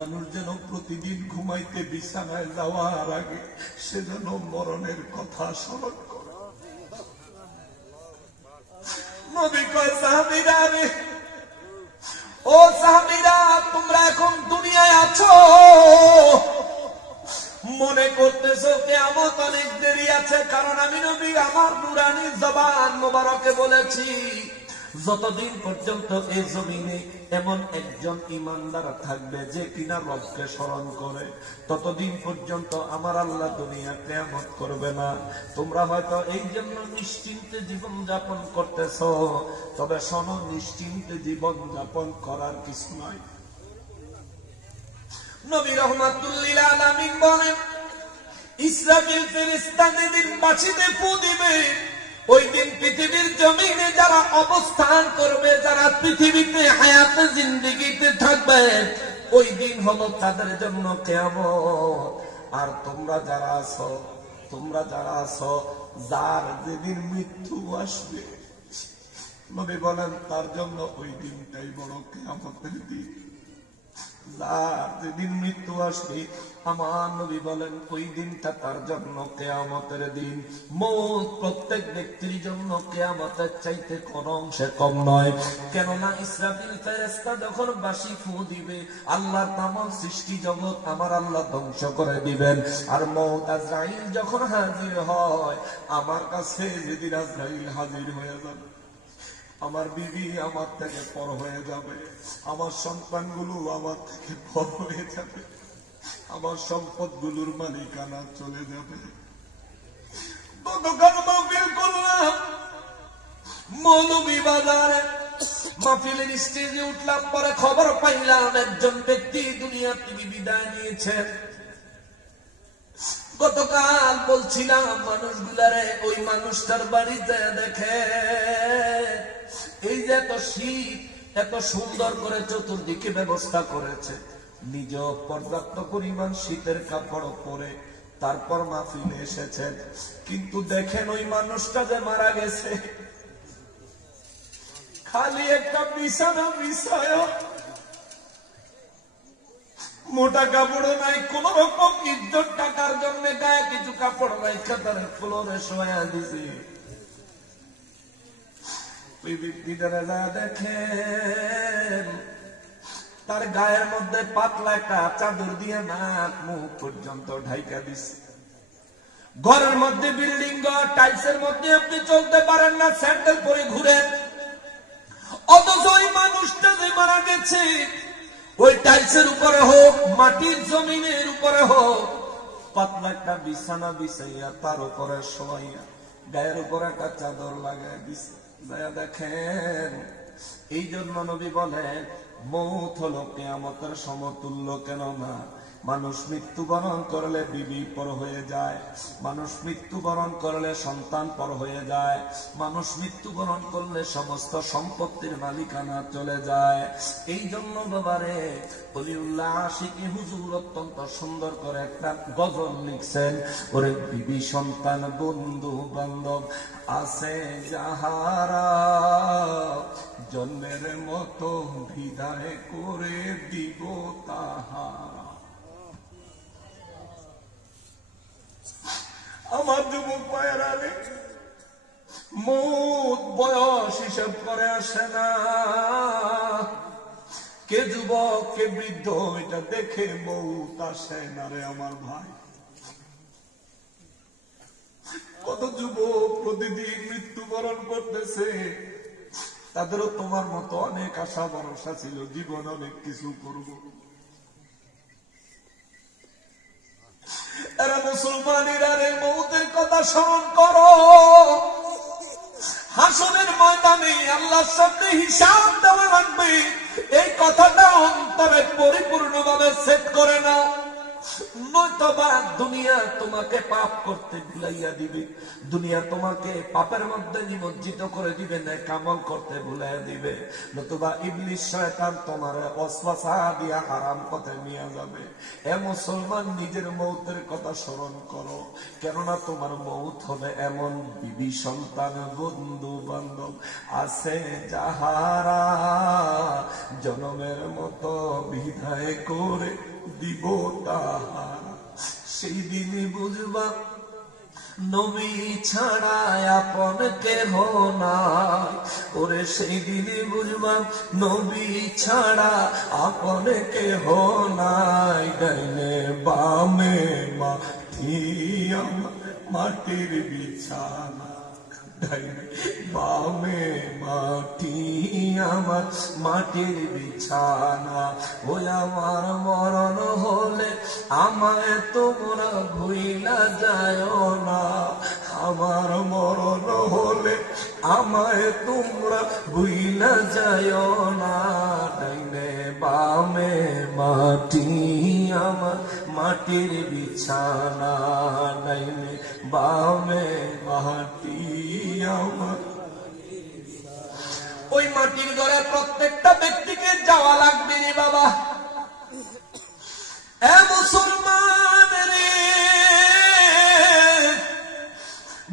মানুষ যেন প্রতিদিন ঘুমাইতে বিছানায় যাওয়ার আগে সে যেন মরণের কথা স্মরণ করে। নবী কয় সাহাবীরা রে, ও সাহাবীরা, তোমরা এখন দুনিয়ায় আছো, মনে করতেছো কিয়ামত অনেক দেরি আছে, কারণ আমি নবী আমার নুরানি জবান মোবারকে বলেছি, যতদিন পর্যন্ত এই জমিনে এমন একজন ইমানদার থাকবে যে কিনা রবকে স্মরণ করে, ততদিন পর্যন্ত আমার আল্লাহ দুনিয়া কিয়ামত করবে না। তোমরা হয়তো এই জন্য নিশ্চিন্তে জীবন যাপন করতেছ, তবে শোনো, নিশ্চিন্তে জীবন যাপন করার কিছু নাই। নবী রাহমাতুল লিল আলামিন বলেন, ইসরাফিল ফেরেশতা যেদিন বাঁশিতে ফু দিবে, ওই দিন পৃথিবীর জমিনে যারা অবস্থান করবে, যারা পৃথিবীতে হায়াতে জিন্দেগিতে থাকবে, ওই দিন হলো তাদের জন্য কিয়ামত। আর তোমরা যারা আছো, যার যেদিন মৃত্যু আসবে, নবী বলেন তার জন্য ওই দিনটাই বড় কিয়ামতের দিন। যার যেদিন মৃত্যু আসবে, আমার নবী বলেন ওই দিনটা তার জন্য কিয়ামতের দিন। মওত প্রত্যেক ব্যক্তির জন্য কিয়ামতের চাইতে কোন অংশে কম নয়। কেননা ইসরাফিল ফেরেশতা যখন বাঁশি ফু দিবে, আল্লাহর তামাম সৃষ্টি জগৎ আমার আল্লাহ ধ্বংস করে দিবেন। আর মওত আজরাইল যখন হাজির হয়, আমার কাছে যেদিন আজরাইল হাজির হয়ে যাবে, আমার বিবি আমার থেকে পর হয়ে যাবে, আমার সন্তানগুলো আমার থেকে পর হয়ে যাবে, আমার সম্পদগুলোর মালিকানা চলে যাবে। গতকাল মাহফিল করলাম মৌলভীবাজারে, মাহফিলের স্টেজে উঠলাম, পরে খবর পাইলাম একজন ব্যক্তি দুনিয়া থেকে বিদায় নিয়েছেন। গতকাল বলছিলাম মানুষগুলারে, ওই মানুষটার বাড়িতে দেখে এই যে এত শীত, এত সুন্দর করে চতুর্দিকে ব্যবস্থা করেছে, নিজ পর্যাপ্ত পরিমাণ শীতের কাপড় পরে তারপর মাহফিলে এসেছেন। কিন্তু দেখেন ওই মানুষটা যে মারা গেছে, খালি একটা বিছানা বিছায়, মোটা কাপড় নাই, কোন রকম ইজ্জত টাকার জন্য গায়ে কিছু কাপড় নাই, খাতার ফ্লোরে শোয়া দিছে। ওই ব্যক্তিটারা যা দেখেন, তার গায়ের মধ্যে পাতলা একটা চাদর দিয়ে নাক মুখ পর্যন্ত ঢাইকা দিছে। ঘরের মধ্যে বিল্ডিং ঘর, টাইলসের মধ্যে আপনি চলতে পারেন না, স্যান্ডেল পরে ঘুরেন। অথচ ওই মানুষটা যে মারা গেছে, ওই টাইলসের উপরে হোক, মাটির জমিনের উপরে হোক, পাতলা একটা বিছানা বিছাইয়া তার উপরে শোয়াইয়া গায়ের উপরে একটা চাদর লাগাই দিছে। দেখেন, এই জন্য নবী বলেন মওত হলো কিয়ামতের সমতুল্য। কেননা মানুষ মৃত্যুবরণ করলে বিবি পর হয়ে যায়, মানুষ মৃত্যুবরণ করলে সন্তান পর হয়ে যায়, মানুষ মৃত্যুবরণ করলে সমস্ত সম্পত্তির মালিকানা চলে যায়। এই জন্য বাবারে ওলিউল্লাহ আশিকি হুজুর অত্যন্ত সুন্দর করে একটা গজল লিখছেন, ওরে বিবি সন্তান বন্ধু বান্ধব আছে যাহারা, জন্মের মতো বিদায় করে দিব তাহারা। আমার যুবক ভাইয়েরা রে, মওত বয়স হিসাব করে আসে না। কে যুবক কে বৃদ্ধ এটা দেখে মওত আসে না রে আমার ভাই। কত যুবক প্রতিদিন মৃত্যুবরণ করতেছে, তাদেরও তোমার মতো অনেক আশা ভরসা ছিল, জীবন অনেক কিছু করব। এরা মুসলমানেরা রে, মওতের কথা স্মরণ করো। হাসরের ময়দানে আল্লাহর সামনে হিসাব দেওয়া লাগবে, এই কথাটা অন্তরে পরিপূর্ণভাবে সেট করে নাও। নয়তোবা দুনিয়া তোমাকে পাপ করতে ভুলাইয়া দিবে, দুনিয়া তোমাকে পাপের মধ্যে নিমজ্জিত করে দিবে, নেক আমল করতে ভুলাইয়া দিবে। নতুবা ইবলিস শয়তান তোমার ওয়াসওয়াসা দিয়া হারাম পথে নিয়ে যাবে। এ মুসলমান, নিজের মৌতের কথা স্মরণ করো, কেননা তোমার মৌত হবে এমন বিবি সন্তান বন্ধু বান্ধব আছে যাহারা জনমের মতো বিদায় করে দিব তাহারা। সেই দিনে বুঝবা নবী ছাড়া আপন কেহ নাই, ওরে সেই দিনে বুঝবা নবী ছাড়া আপন কেহ নাই। ডাইনে বামে মাটি আমার মাটির বিছানা, ডাইনে বামে মাটি আমার মাটির বিছানা। ওই আমার মরণ হলে আমায় তোমরা ভুইলা যায় না, আমার মরণ হলে আমায় তোমরা ভুইলা যায় না। ডাইনে বামে মাটি আমার মাটির বিছানা, ডাইনে বামে মাটি আমার। ওই মাটির ঘরে প্রত্যেকটা ব্যক্তিকে যাওয়া লাগবে রে বাবা। এ মুসলমান রে,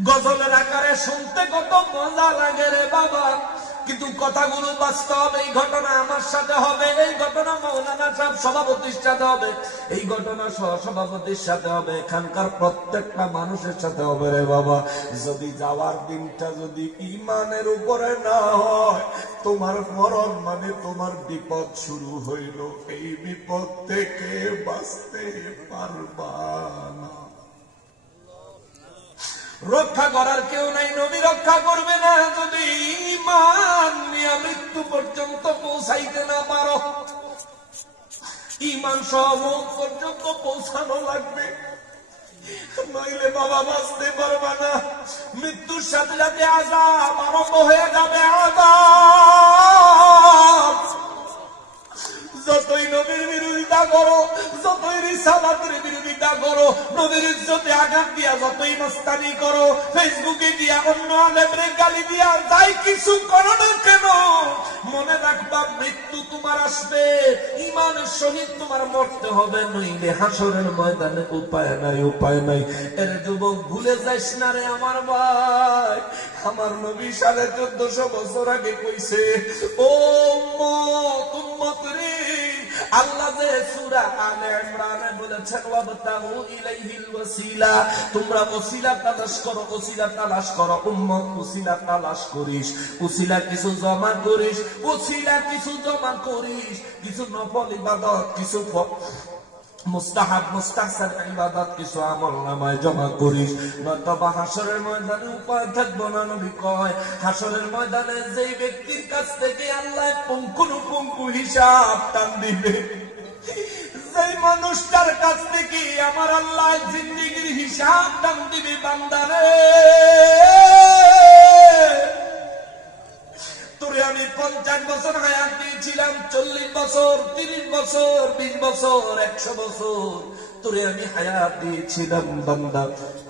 গজলের আকারে শুনতে কত মজা লাগে রে বাবা, কিন্তু কথাগুলো বাস্তব। এই ঘটনা আমার সাথে হবে, এই ঘটনা মৌলানা সাহেব সভাপতির সাথে হবে, এই ঘটনা সভাপতির সাথে হবে, এখানকার প্রত্যেকটা মানুষের সাথে হবে রে বাবা। যদি যাওয়ার দিনটা যদি ইমানের উপরে না হয়, তোমার মরণ মানে তোমার বিপদ শুরু হইল, এই বিপদ থেকে বাঁচতে পারবা না। রক্ষা করার কেউ নাই, নবী রক্ষা করবে না যদি ঈমান নিয়ে মৃত্যু পর্যন্ত পৌঁছাইতে না পারো। ঈমান সহ মওত পর্যন্ত পৌঁছানো লাগবে, নইলে বাবা বাঁচতে পারবা না। মৃত্যুর সাথে সাথে আযাব আরম্ভ হয়ে যাবে, আযাব। যতই নবীর বিরোধিতা করো, যতই রিসালাতের বিরোধিতা করো, নবীর ইজ্জতে আঘাত দিয়া যতই মস্তানি করো, ফেসবুকে দিয়া অন্য আলেমরে গালি দিয়া যাই কিছু করো না কেন, মনে রাখবা মৃত্যু তোমার আসবে, ঈমানের সহিত তোমার মরতে হবে, নইলে হাসরের ময়দানে উপায় নাই, উপায় নাই। এর যুবক ভুলে যাইস না রে আমার ভাই, আমার নবী 1450 বছর আগে কইছে, ও উম্মত রে, আল্লাহ যে সূরা আলে ইমরানে বলেছেন, ওয়াবতাহু ইলাইহিল ওয়াসিলা, তোমরা ওসিলা তালাশ করো, ওসিলা তালাশ করো। উম্মত ওসিলা তালাশ করিস, ওসিলা কিছু জমা করিস, ওসিলা কিছু জমা করিস, কিছু নফল ইবাদত, কিছু মুস্তাহাব মুস্তাহসান ইবাদত, কিছু আমল নামায় জমা করিস, নয়তোবা হাসরের ময়দানে উপায় থাকবো না। নবী কয়, হাসরের ময়দানে যেই ব্যক্তির কাছ থেকে আল্লাহ পুঙ্খানুপুঙ্খু হিসাব টান দিবে, যেই মানুষটার কাছ থেকে আমার আল্লাহ জিন্দেগির হিসাব টান দিবে, বান্দারে তোরে আমি 50 বছর হায়াত দিয়েছিলাম, 40 বছর, 30 বছর, 20 বছর, 100 বছর তোরে আমি হায়াত দিয়েছিলাম, বান্দা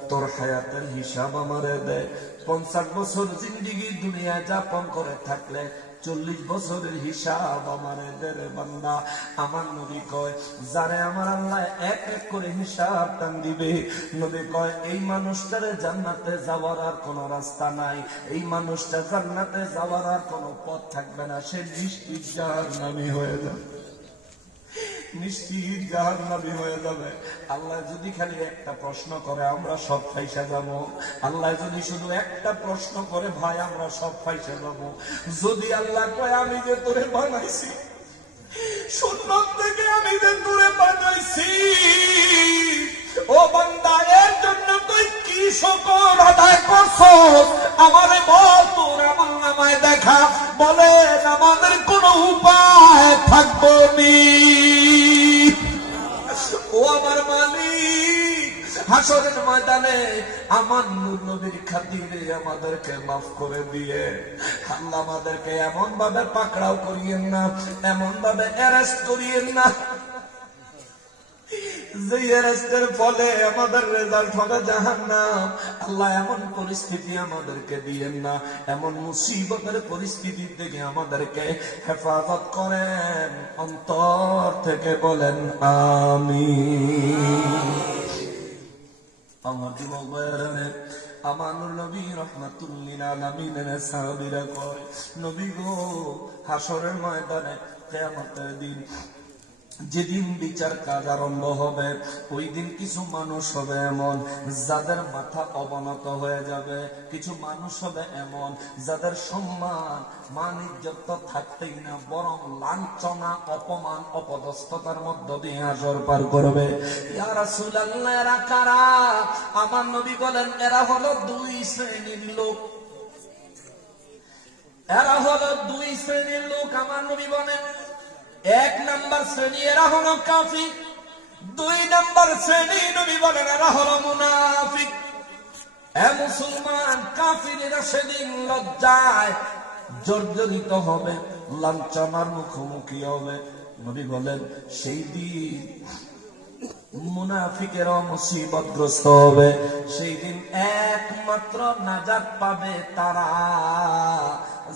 তোর হায়াতের হিসাব আমারে দে। 50 বছর জিন্দেগি দুনিয়া যাপন করে থাকলে 40 বছরের হিসাব আমারে দে রে বান্দা। আমার নবী কয়, যারে আমার আল্লাহ এক এক করে হিসাব টান দিবে, নবী কয় এই মানুষটারে জান্নাতে যাওয়ার আর কোন রাস্তা নাই, এই মানুষটা জান্নাতে যাওয়ার আর কোন পথ থাকবে না, সে নিশ্চিত জাহান্নামী হয়ে যাবে, নিশ্চিত জাহান্নামী হয়ে যাবে। আল্লাহ যদি খালি একটা প্রশ্ন করে, আমরা সব ফাইসা যাব। আল্লাহ যদি শুধু একটা প্রশ্ন করে, ভাই আমরা সব ফাইসা যাব। যদি আল্লাহ কয়, আমি যে তোরে বানাইছি, শূন্য থেকে আমি যে তোরে বানাইছি, ও বান্দা এর জন্য তুই কি শুকর আদায় করছো, আমারে বল, তোর আমার নামায় দেখা, বলে আমাদের কোন উপায় থাকবো নি। ও আমার মালিক, হাসরের ময়দানে আমার নূর নবীর খাতিরে আমাদেরকে মাফ করে দিয়ে, আল্লাহ আমাদেরকে এমন ভাবে পাকড়াও করিয়েন না, এমন ভাবে অ্যারেস্ট করিয়েন না, যে আরেস্টের ফলে আমাদের রেজাল্ট হবে জাহান্নাম। আল্লাহ এমন পরিস্থিতি আমাদেরকে দিয়েন না, এমন মুসিবতের পরিস্থিতি থেকে আমাদেরকে হেফাজত করেন। অন্তর থেকে বলেন আমিন। আমার যুবক ভাইয়েরা, আমার নবী রাহমাতুল লিল আলামিনের সাহাবীরা কয়, নবী গো, হাসরের ময়দানে কিয়ামতের দিন যেদিন বিচার কাজ আরম্ভ হবে, ওই দিন কিছু মানুষ হবে এমন যাদের মাথা অবনত হয়ে যাবে, কিছু মানুষ হবে এমন যাদের সম্মান মান ইজ্জত থাকতেই না, বরং লাঞ্ছনা অপমান অপদস্থতার মধ্য দিয়ে হাসর পার করবে। ইয়া রাসূলুল্লাহ, এরা কারা? আমার নবী বলেন, এরা হলো দুই শ্রেণীর লোক। এরা হলো দুই শ্রেণীর লোক। আমার নবী বলেন, এক নাম্বার শ্রেণী এরা হলো কাফির, দুই নাম্বার শ্রেণী নবী বলেন এরা হলো মুনাফিক। এ মুসলমান, কাফিরেরা সেদিন লজ্জায় জর্জরিত হবে, লাঞ্ছনার মুখোমুখি হবে। নবী বলেন সেই দিন মুনাফিকেরা মুসিবতগ্রস্ত হবে। সেই দিন একমাত্র নাজাত পাবে তারা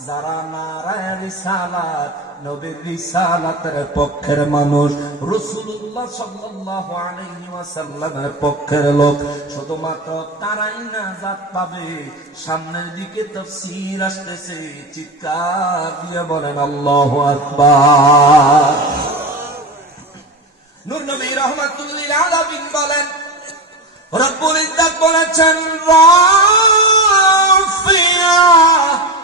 যারা নারায়ে রিসালাত, নবীর রিসালাতের পক্ষের মানুষ, রাসূলুল্লাহ সাল্লাল্লাহু আলাইহি ওয়াসাল্লামের পক্ষের লোক। শুধুমাত্র তারাই নাজাত পাবে। সামনের দিকে তাফসীর আসতেছে, চিৎকার দিয়ে বলেন আল্লাহু আকবার। নূর নবী রাহমাতুল লিল আলামিন বলেন, রব্বুল ইজ্জত বলেছেন, রাফিয়া,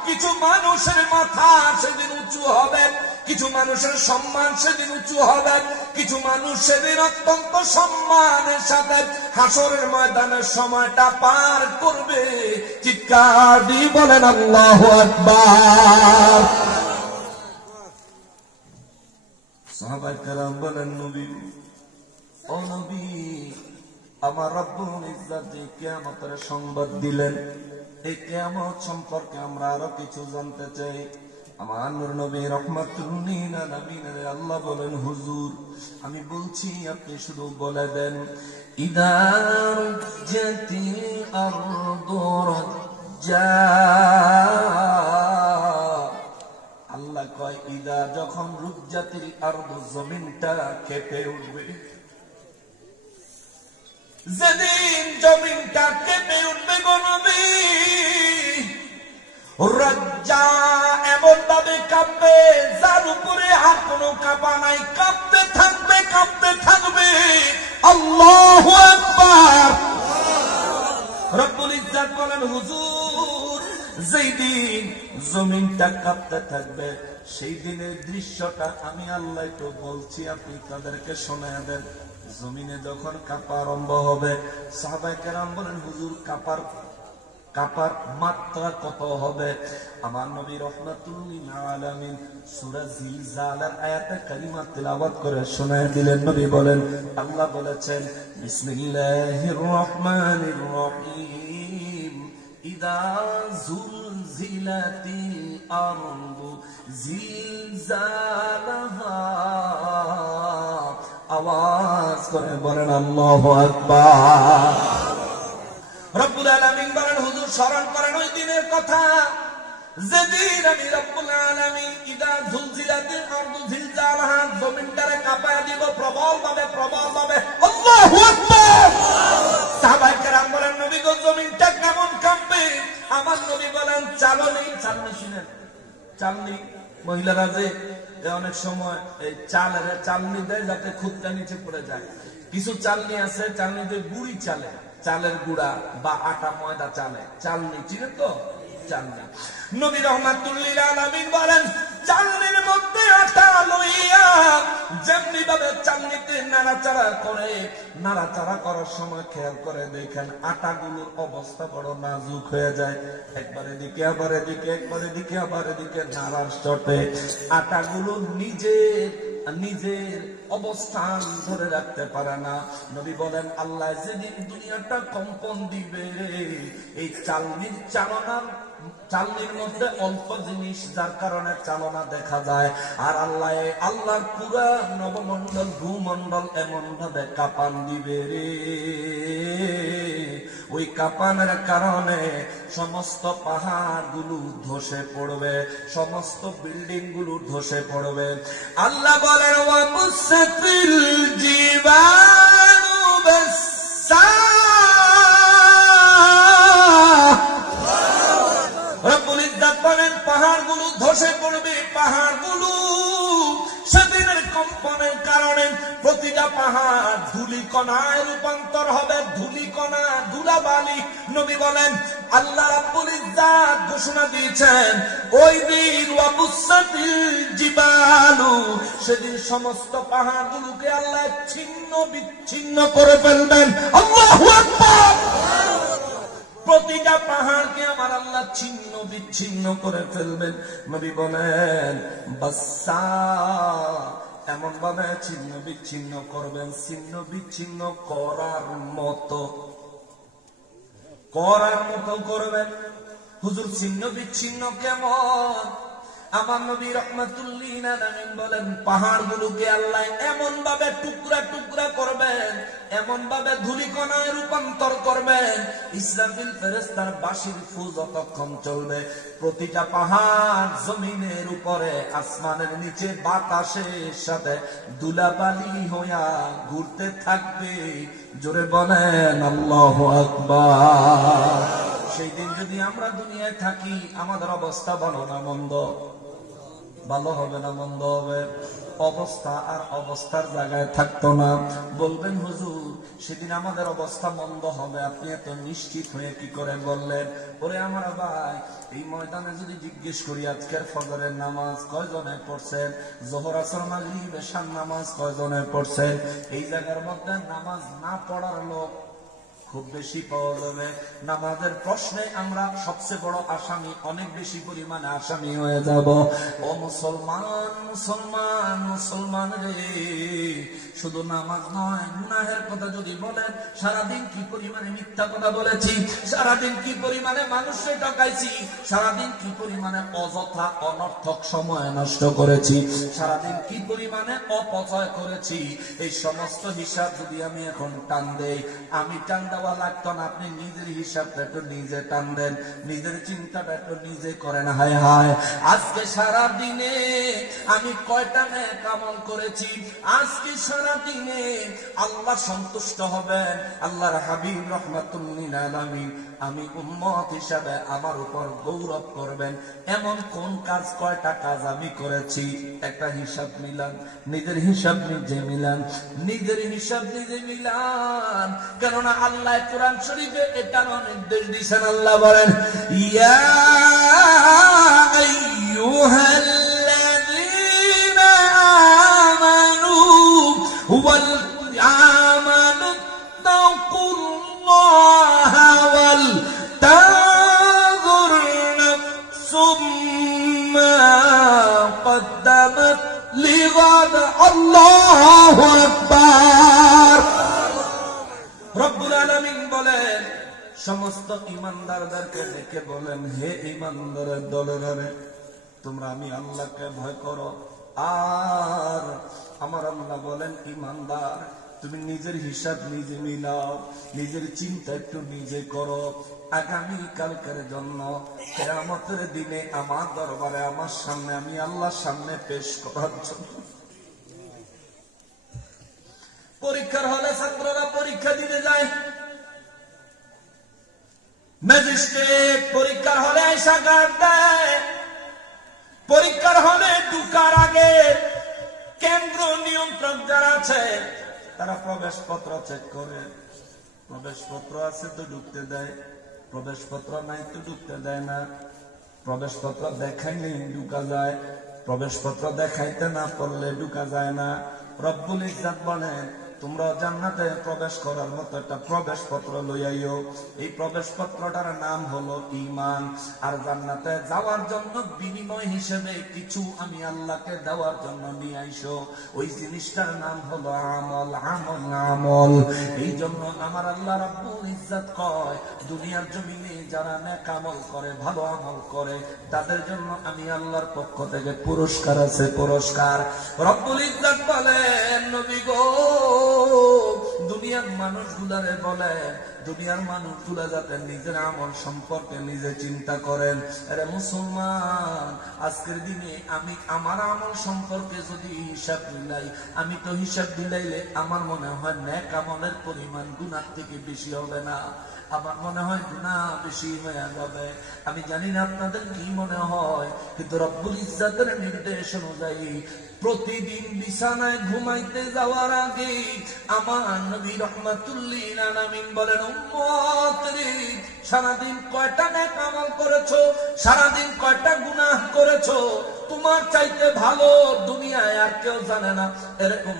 কিছু মানুষের মাথা সেদিন উঁচু হবে, কিছু মানুষের সম্মান সেদিন উঁচু হবে, কিছু মানুষ সেদিন অত্যন্ত সম্মানের সাথে হাসরের ময়দানের সময়টা পার করবে। চিৎকার দিয়ে বলেন আল্লাহু আকবার। সাহাবায়ে কেরাম বলেন, নবী, ও নবী, আমার রব্বুল ইজ্জত যে কিয়ামতের সংবাদ দিলেন, এই কিয়ামত সম্পর্কে আমরা আরো কিছু জানতে চাই। আমার নূর নবী রাহমাতুল লিল আলামিনের আল্লাহ বলেন, হুজুর আমি বলছি, আপনি শুধু বলে দেন, ইদা রুজ্জাতিল আরদু রাজ্জা। আল্লাহ কয়, ইদা, যখন রুজ্জাতিল আরদু, জমিনটা কেঁপে উঠবে। যেদিন জমিনটা কেঁপে উঠবে গো নবী, রাজ্জা, এমন ভাবে কাঁপবে যার উপরে আর কোনো কাঁপা নাই, কাঁপতে থাকবে, কাঁপতে থাকবে। আল্লাহু আকবার। রব্বুল ইজ্জত বলেন, হুজুর, যেই দিন জমিনটা কাঁপতে থাকবে, সেই দিনের দৃশ্যটা আমি আল্লাহ একটু বলছি, আপনি তাদেরকে শোনায়া দেন। জমিনে যখন কাঁপা আরম্ভ হবে, সাহাবায়ে কেরাম বলেন, হুজুর কাঁপার মাত্রা কত হবে? আমার নবী রাহমাতুল লিল আলামিন সূরা জিলজালের আয়াতে কারিমা তেলাওয়াত করে শোনায় দিলেন। নবী বলেন, আল্লাহ বলেছেন, বিসমিল্লাহির রহমানির রহিম, ইদা জুলজিলাতিল আরদু জিলজালাহা। আওয়াজ করে বলেন আল্লাহু আকবার। রব্বুল আলামিন বলেন, হুজুর স্মরণ করেন ওই দিনের কথা, যেদিন আমি রব্বুল আলামিন ইদা জুলজিলাতিল আরদু জিলজালাহা, জমিনটারে কাঁপায় দিব প্রবল ভাবে, প্রবল ভাবে। আল্লাহু আকবার। সাহাবায়ে কেরাম বলেন, নবী গো, জমিনটা কেমন কাঁপবে? আমার নবী বলেন, চালনি শুনেন, চালনি, মহিলারা যে অনেক সময় এই চালনি দেয় যাতে খুদটা নিচে পড়ে যায়। কিছু চালনি আছে, চালনিতে গুড়ি চালে, চালের গুঁড়া বা আটা ময়দা চালে, চালনি, চিনেন তো? চালনি। নবী রাহমাতুল লিল আলামিন বলেন, চালনির মধ্যে আটা লইয়া যেমনি ভাবে চালনিতে নাড়াচাড়া করে, নাড়াচাড়া করার সময় খেয়াল করে দেখেন আটাগুলোর অবস্থা বড় নাজুক হয়ে যায়। একবার এদিকে, আবার এদিকে, একবার এদিকে, আবার এদিকে নাড়ার চটে আটাগুলো নিজের অবস্থান ধরে রাখতে পারে না। নবী বলেন, আল্লাহ যেদিন দুনিয়াটা কম্পন দিবে, এই চালনির চালনার চালনির মধ্যে অল্প জিনিস, যার কারণে চালনা দেখা যায়। আর আল্লাহর পুরা নবমণ্ডল ভূমণ্ডল এমন ভাবে কাঁপান দিবে রে, ওই কাঁপানের কারণে সমস্ত পাহাড় গুলো ধসে পড়বে, সমস্ত বিল্ডিং গুলো ধসে পড়বে। আল্লাহ বলেন ওয়াবুসাতিল জিবালু বাসসা, রব্বুল ইজ্জত বলেন পাহাড়গুলো ধসে পড়বে। পাহাড়গুলো সেদিনের কম্পনের কারণে প্রতিটা পাহাড় ধূলিকণায় রূপান্তর হবে, ধূলিকণা, ধুলাবালি। নবী বলেন আল্লাহ রাব্বুল ইজ্জত ঘোষণা দিয়েছেন ওই দিন ওয়াবুসাতিল জিবালু, সেদিন সমস্ত পাহাড়গুলোকে আল্লাহ ছিন্ন বিচ্ছিন্ন করে ফেলবেন। আল্লাহু আকবার। প্রতিটা পাহাড়কে আমার আল্লাহ ছিন্ন বিচ্ছিন্ন করে ফেলবেন। নবী বলেন বাসসা, এমন ভাবে ছিন্ন বিচ্ছিন্ন করবেন, ছিন্ন বিচ্ছিন্ন করার মতো করবেন। হুজুর ছিন্ন বিচ্ছিন্ন কেমন? আমার নবী রাহমাতুল লিল আলামিন বলেন পাহাড়গুলোকে আল্লাহ এমন ভাবে টুকরা টুকরা করবেন, এমন ভাবে ধূলিকণায় রূপান্তর করবেন, ইসরাফিল ফেরেশতার বাঁশির ফু যতক্ষণ চলবে প্রতিটা পাহাড় জমিনের উপরে আসমানের নিচে বাতাসের সাথে ধুলাবালি হইয়া ঘুরতে থাকবে। জোরে বলেন আল্লাহু আকবার। সেই দিন যদি আমরা দুনিয়ায় থাকি আমাদের অবস্থা ভালো না মন্দ? ভালো হবে না মন্দ হবে? অবস্থা আর অবস্থার জায়গায় থাকতো না। বলবেন হুজুর সেদিন আমাদের অবস্থা মন্দ হবে, আপনি এত নিশ্চিত হয়ে কি করে বললেন? ওরে আমার ভাই, এই ময়দানে যদি জিজ্ঞেস করি আজকের ফজরের নামাজ কয়জনে পড়ছেন, যোহর আসর মাগরিব এশার নামাজ কয়জনে পড়ছেন, এই জায়গার মধ্যে নামাজ না পড়ার লোক খুব বেশি পাওয়া যাবে। নামাজের প্রশ্নে আমরা সবচেয়ে বড় আসামি, অনেক বেশি পরিমাণে আসামি হয়ে যাব। ও মুসলমান, মুসলমান, মুসলমান রে, শুধু নামাজ নয়, গুনাহের কথা যদি বলেন, সারাদিন কি পরিমাণে মিথ্যা কথা বলেছি, সারাদিন কি পরিমাণে মানুষকে ঠকাইছি, সারাদিন কি পরিমাণে অযথা অনর্থক সময় নষ্ট করেছি, সারাদিন কি পরিমাণে অপচয় করেছি, এই সমস্ত হিসাব যদি আমি এখন টান দেই, আমি টান দেওয়া লাগতো না, আপনি নিজের হিসাবটা একটু নিজে টান দেন, নিজের চিন্তাটা একটু নিজে করেন। হায় হায়, আজকে সারা দিনে আমি কয়টা নেক আমল করেছি, আজকে সারা দিনে আল্লাহ সন্তুষ্ট হবেন, আল্লাহর হাবিব রাহমাতুল লিল আলামিন আমি উম্মত হিসাবে আমার উপর গৌরব করবেন, এমন কোন কাজ, কয়টা কাজ আমি করেছি, একটা হিসাব মিলান, নিজের হিসাব নিজে মিলান, নিজের হিসাব নিজে মিলান। কেননা আল্লাহ কোরআন শরীফে এটারও নির্দেশ দিয়েছেন। আল্লাহ বলেন ইয়া আইয়ুহাল্লাযীনা আমানু ওয়াল আমানু তাকুল্লাহা ওয়াল তানজুর নাফসুম মা কদ্দামাত লিগাদ। আল্লাহু আকবার। রব্বুল আলামিন বলেন সমস্ত ঈমানদারদেরকে ডেকে বলেন, হে ঈমানদারের দলেরা, তোমরা আমি আল্লাহকে ভয় করো। আর আমার আল্লাহ বলেন ঈমানদার, তুমি নিজের হিসাব নিজে মিলাও, নিজের চিন্তা একটু নিজে করো, আগামী কালকের জন্য কিয়ামতের দিনে আমার দরবারে, আমার সামনে, আমি আল্লাহর সামনে পেশ করার জন্য। পরীক্ষার হলে ছাত্ররা পরীক্ষা দিতে যায়, ম্যাজিস্ট্রেট পরীক্ষার হলে এসে গার্ড দেয়, পরীক্ষার হলে ঢুকার আগে কেন্দ্র নিয়ন্ত্রক যারা আছে তারা প্রবেশপত্র চেক করে, প্রবেশপত্র আছে তো ঢুকতে দেয়, প্রবেশপত্র নাই তো ঢুকতে দেয় না, প্রবেশপত্র দেখাইলে ঢুকা যায়, প্রবেশপত্র দেখাইতে না পারলে ঢুকা যায় না। রব্বুল ইজ্জত বলেন তোমরা জান্নাতে প্রবেশ করার মতো একটা প্রবেশ পত্র লইয়াইও। এই প্রবেশ পত্রটার নাম হলো ঈমান। আর জান্নাতে যাওয়ার জন্য বিনিময় হিসেবে কিছু আমি আল্লাহকে দেওয়ার জন্য নিয়ে আইসো। ওই জিনিসটার নাম হলো আমল। আমল আমল। এই জন্য আমার আল্লাহ রাব্বুল ইজ্জত কয়, দুনিয়ার জমিনে যারা নেক আমল করে, ভালো আমল করে, তাদের জন্য আমি আল্লাহর পক্ষ থেকে পুরস্কার আছে, পুরস্কার। রব্বুল ইজ্জত বলেন, নবী গো, দুনিয়ার মানুষগুলারে বলে, দুনিয়ার মানুষগুলা যাতে নিজের আমল সম্পর্কে নিজে চিন্তা করেন। আরে মুসলমান, আজকের দিনে আমি আমার আমল সম্পর্কে যদি হিসাব দিলাই, আমি তো হিসাব দিলাইলে আমার মনে হয় নেক আমলের পরিমাণ গুনাহ থেকে বেশি হবে না। আমার মনে হয় গুনাহ বেশি হয়ে যাবে। আমি জানি না আপনাদের কি মনে হয়, কিন্তু রব্বুল ইজ্জতের নির্দেশ অনুযায়ী প্রতিদিন বিছানায় ঘুমাইতে যাওয়ার আগে আমার নবী রাহমাতুল লিল আলামিন বলেন, উম্মত রে, সারাদিন কয়টা নেক আমল করেছো, সারাদিন কয়টা গুনাহ করেছো, তোমার চাইতে ভালো দুনিয়ায় আর কেউ জানে না। এরকম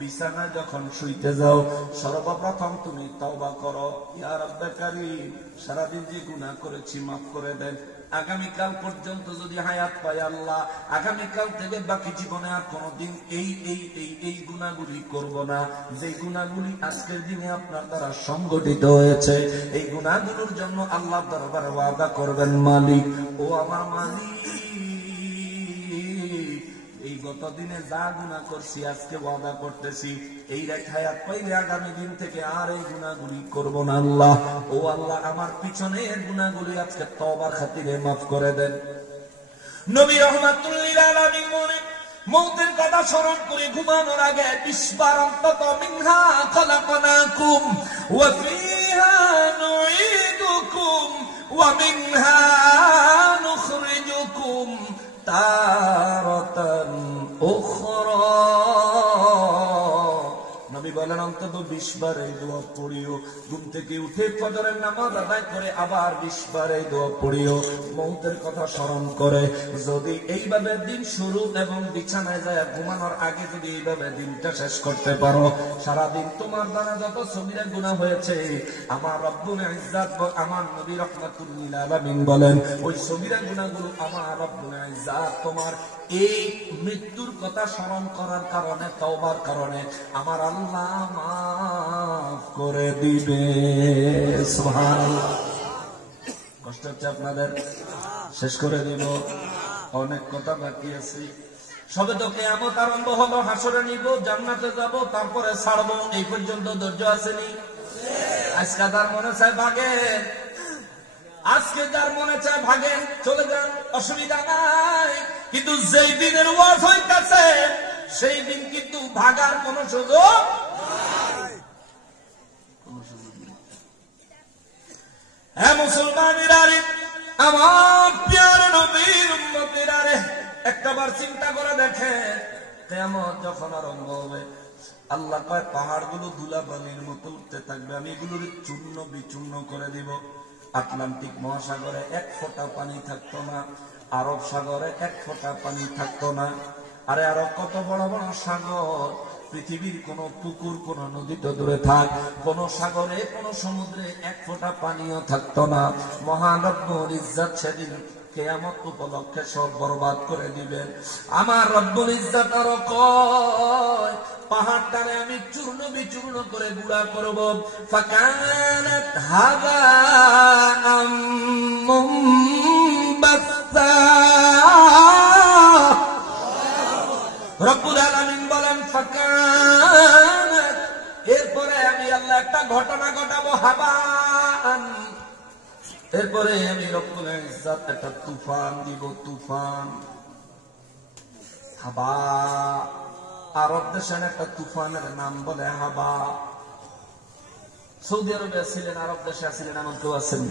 বিছানায় যখন শুইতে যাও, সর্বপ্রথম তুমি তওবা করো, ইয়া রাব্বে কারীম, সারাদিন যে গুনাহ করেছি মাফ করে দেন। আগামীকাল পর্যন্ত যদি হায়াত পাই আল্লাহ, আগামীকাল থেকে বাকি জীবনে আর কোনদিন এই গুনাহগুলি করব না। যে গুনাহগুলি আজকের দিনে আপনার দ্বারা সংগঠিত হয়েছে, এই গুনাহগুলোর জন্য আল্লাহর দরবারে ওয়াদা করবেন, মালিক, ও আমার মালিক, এই গত দিনে যা গুনাহ করছি আজকে ওয়াদা করতেছি, এই হায়াত পাইলে আগামী দিন থেকে আর এই গুনাহগুলি করব না আল্লাহ। ও আল্লাহ, আমার পিছনের গুনাহগুলি আজকে তওবার খাতিরে মাফ করে দেন। নবী রাহমাতুল লিল আলামিন বলেন, মওতের কথা স্মরণ করে ঘুমানোর আগে 20 বার অন্তত মিনহা খালাকনাকুম ওয়া ফিহা নুঈদুকুম ওয়া মিনহা নুখরিজুকুম তারাতান উখরা। নবী বলেন, অন্তত 20 বার এই দোয়া পড়িও। ঘুম থেকে উঠে ফজরের নামাজ আদায় করে আবার 20 বার এই দোয়া পড়িও, মওতের কথা স্মরণ করে। যদি এইভাবে দিন শুরু এবং বিছানায় যায় ঘুমানোর আগে যদি এইভাবে দিনটা শেষ করতে পারো, সারাদিন তোমার দ্বারা যত সগীরা গুনাহ হয়েছে, আমার রব্বুল ইজ্জত, আমার নবী রাহমাতুল লিল আলামিন বলেন, ওই সগীরা গুনাহগুলো আমার রব্বুল ইজ্জত তোমার এই মৃত্যুর কথা স্মরণ করার কারণে, তওবার কারণে আমার আল্লাহ মাফ করে দিবে। সুবহানাল্লাহ। কষ্ট হচ্ছে আপনাদের? শেষ করে দিব, অনেক কথা বাকি আছে। সবে তো কিয়ামত আরম্ভ হলো, হাসরে নিব, জান্নাতে যাব, তারপরে ছাড়বো। এই পর্যন্ত ধৈর্য আসেনি? আজকে যার মনে চায় ভাগেন, আজকে যার মনে চায় ভাগেন, চলে যান, অসুবিধা নাই। কিন্তু যেই দিনের ওয়াজ হইতাছে সেই দিন কিন্তু ভাগার কোন সুযোগ নাই। হ্যাঁ মুসলমানেরা রে, আমার প্রিয় নবীর উম্মতেরা রে, একটাবার চিন্তা করে দেখেন, কিয়ামত যখন আরম্ভ হবে, আল্লাহ কয় পাহাড়গুলো ধুলাবালির মতো উঠতে থাকবে, আমি এগুলোর চূর্ণ বিচূর্ণ করে দিব। আটলান্টিক মহাসাগরে 1 ফোঁটা পানি থাকতো না, আরব সাগরে 1 ফোঁটা পানি থাকতো না। আরে আরো কত বড় বড় সাগর, পৃথিবীর কোন পুকুর, কোন নদী তো দূরে থাক, কোন সাগরে, কোন সমুদ্রে 1 ফোঁটা পানিও থাকতো না। মহান রব্বুল ইজ্জত সেদিন কিয়ামত উপলক্ষে সব বরবাদ করে দিবেন। আমার রব্বুল ইজ্জত আরো কয়, পাহাড়টারে আমি চূর্ণ বিচূর্ণ করে গুঁড়া করব। ফাকানাত হাবাআম মুনবাসসা। রব্বুল আলামিন বলেন ফাকানাত, এরপরে আমি আল্লাহ একটা ঘটনা ঘটাবো, হাবাআন, এরপরে আমি রব্বুল ইজ্জত একটা তুফান দিব, তুফান। হাবা, আরব দেশের একটা তুফানের নাম বলে হাবা। সৌদি আরবে ছিলেন, আরব দেশে ছিলেন, এমন কেউ আছেন?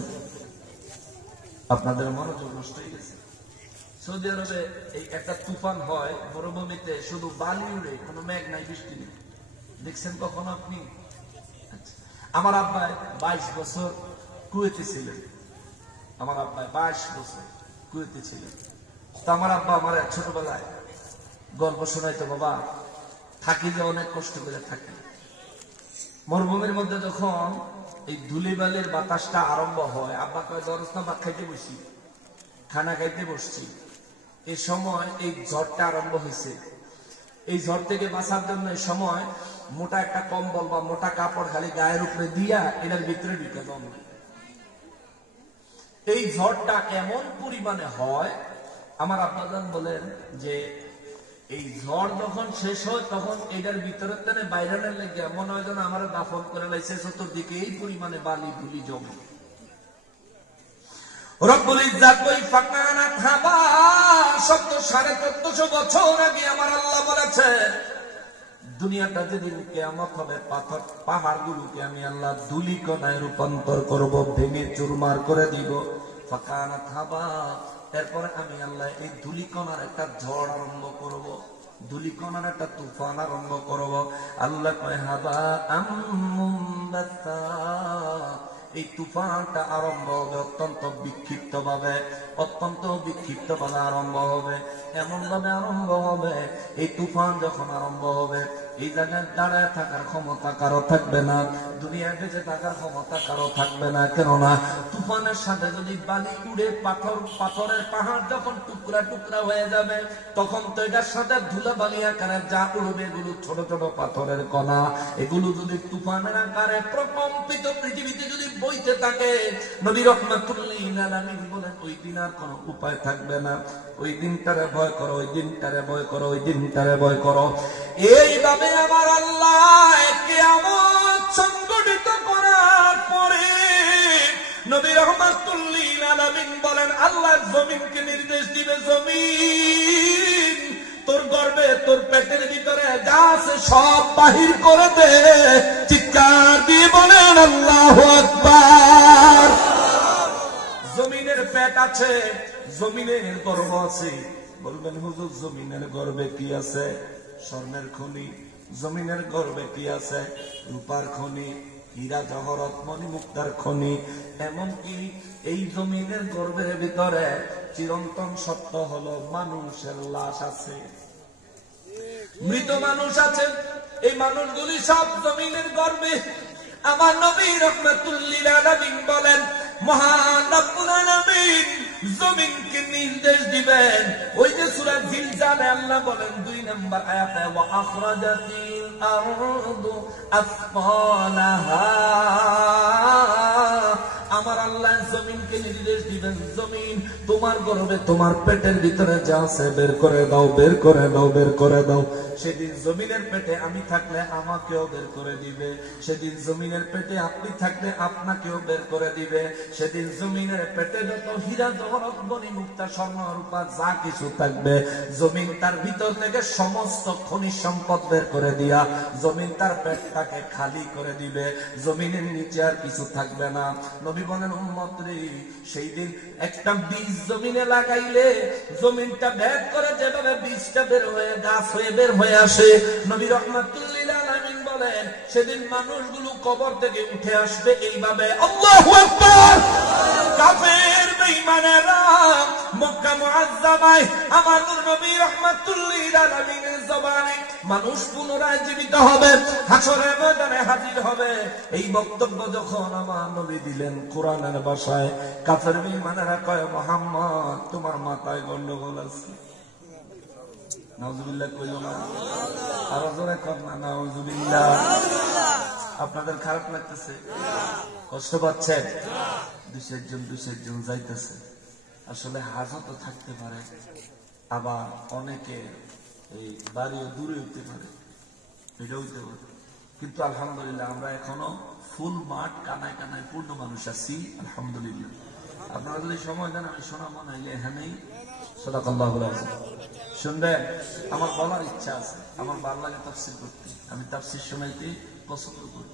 আপনাদের মনোযোগ নষ্ট হয়ে গেছে। সৌদি আরবে এই একটা তুফান হয়, মরুভূমিতে শুধু বালি উড়ে, কোনো মেঘ নাই, বৃষ্টি নেই। দেখছেন কখনো আপনি? আমার আব্বা 22 বছর কুয়েতে ছিলেন, আমার আব্বা 22 বছর কুয়েতে ছিলেন। তো আমার আব্বা আমার ছোটবেলায় গল্প শোনাইতো, বাবা থাকি যে অনেক কষ্ট করে থাকি, মরুভূমির মধ্যে যখন এই ধুলিবালির বাতাসটা আরম্ভ হয়, আব্বা কয় দরস্তা ভাত খাইতে বসি, খানা খাইতে বসছি, এই সময় এই ঝড়টা আরম্ভ হয়েছে। এই ঝড় থেকে বাঁচার জন্য এই সময় মোটা একটা কম্বল বা মোটা কাপড় খালি গায়ের উপরে দিয়া এটার ভিতরে ঢুকে দেন। এই ঝড়টা এমন পরিমাণে হয়, আমার আব্বাজান বলেন যে এই ঝড় যখন শেষ হয় তখন এটার ভিতরে তেনে বাইরানের লেগে মনে হয় যেন আমার দাফন করে লাইছে চতুর্দিকে এই পরিমাণে বালি ধুলি জমে। রব্বুল ইজ্জাত ওই ফাকানা থাবা শব্দ 1450 বছর আগে আমার আল্লাহ বলেছেন, দুনিয়াটা যেদিন কিয়ামত হবে পাহাড়গুলোকে আমি আল্লাহ ধুলি কণায় রূপান্তর করব, ভেঙে চুরমার করে দিব। ফাকানা থাবা, এরপরে আমি আল্লাহ এই ধুলি কণার একটা ঝড় আরম্ভ করব, ধুলি কণার একটা তুফান আরম্ভ করব। আল্লাহ কয় হাবা আমবাতা, এই তুফানটা আরম্ভ হবে অত্যন্ত বিক্ষিপ্ত ভাবে আরম্ভ হবে। এমন ভাবে আরম্ভ হবে, এই তুফান যখন আরম্ভ হবে এই জায়গায় দাঁড়ায় থাকার ক্ষমতা কারো থাকবে না, দুনিয়ায় বেঁচে থাকার ক্ষমতা কারো থাকবে না। কেননা তুফানের সাথে যদি বালি উড়ে পাথরের পাহাড় যখন টুকরা টুকরা হয়ে যাবে, তখন তো এটার সাথে ধুলা বালি আকারে যা উড়বে এগুলো ছোট ছোট পাথরের কণা, এগুলো যদি তুফানের আকারে প্রকম্পিত পৃথিবীতে যদি বইতে থাকে, নবী রাহমাতুল লিল আলামিন বলেন ওই দিন আর কোনো উপায় থাকবে না। ওই দিনটারে ভয় করো, ওই দিনটারে ভয় করো, ওই দিনটারে ভয় করো। এইভাবে আমার আল্লাহ কিয়ামত সংগঠিত করার পরে নবী রাহমাতুল লিল আলামিন বলেন আল্লাহ জমিনকে নির্দেশ দিবে, জমিন তোর গর্ভে তোর পেটের ভিতরে যা আছে সব বাহির করে দে। চিৎকার দিয়ে বলেন আল্লাহু আকবার। জমিনের পেট আছে, জমিনের গর্ভ আছে। বলবেন হুজুর জমিনের গর্ভে কি আছে? স্বর্ণের খনি। জমিনের গর্ভে কি আছে? রূপার খনি, হীরা জহরত মণি মুক্তার খনি। এমনকি এই জমিনের গর্ভের ভিতরে চিরন্তন সত্য হলো মানুষের লাশ আছে, মৃত মানুষ আছে। এই মানুষগুলি সব জমিনের গর্ভে। আমার নবী রাহমাতুল লিল আলামিন বলেন মহান রব্বুল আলামিন জমিনকে নির্দেশ দিবেন। ওই যে সূরা জিলজালে আল্লাহ বলেন 2 নম্বর আয়াতে ওয়া আখরাজাতিল আরদু আসফালাহা, আমার আল্লাহ জমিনকে নির্দেশ দিবেন জমিন তোমার গর্ভে তোমার পেটের ভিতরে যা আছে বের করে দাও, বের করে দাও, বের করে দাও। সেদিন জমিনের পেটে আমি থাকলে আমাকেও বের করে দিবে, সেদিন জমিনের পেটে আপনি থাকলে আপনাকেও বের করে দিবে। সেদিন জমিনের পেটে যত হীরা জহরত মণি মুক্তা স্বর্ণ রূপা যা কিছু থাকবে, জমিন তার ভিতর থেকে সমস্ত খনিজ সম্পদ বের করে দিয়া জমিন তার পেটটাকে খালি করে দিবে। জমিনের নিচে আর কিছু থাকবে না। নবী বলেন উম্মত রে, সেই দিন একটা বীজ জমিনে লাগাইলে জমিনটা ভেদ করে যেভাবে বীজটা বের হয়ে গাছ হয়ে বের হয়ে আসে, নবী রাহমাতুল লিল আলামিন বলেন সেদিন মানুষগুলো কবর থেকে উঠে আসবে এইভাবে। আল্লাহু আকবার। কাফের বেঈমানেরা মক্কা মুআজ্জামায় আমার নবী রাহমাতুল লিল আলামিনের জবানে মানুষ পুনরায় জীবিত হবে, হাসরের ময়দানে হাজির হবে। এই বক্তব্য যখন আমার নবী দিলেন কোরআনের ভাষায়, কাফের বেঈমানেরা কয় মুহাম্মদ তোমার মাথায় গন্ডগোল আছে। নাউজুবিল্লাহ কইল না, আর জোরে কর না নাউজুবিল্লাহ। আপনাদের খারাপ লাগতেছে? কষ্ট পাচ্ছেন? দুই-চারজন যাইতেছে। আসলে হাজতও থাকতে পারে, আবার অনেকে এই বাড়িও দূরে হইতে পারে, এটা হইতে পারে। কিন্তু আলহামদুলিল্লাহ আমরা এখনো ফুল মাঠ কানায় কানায় পূর্ণ মানুষ আছি, আলহামদুলিল্লাহ। আপনারা যদি সময় দেন আমি শোনা মনে হইলে এখানেই সাদাকাল্লাহুল আযীম শুনবেন। আমার বলার ইচ্ছা আছে, আমার ভালো লাগে তাফসীর করতে, আমি তাফসীর শোনাইতে পছন্দ করি।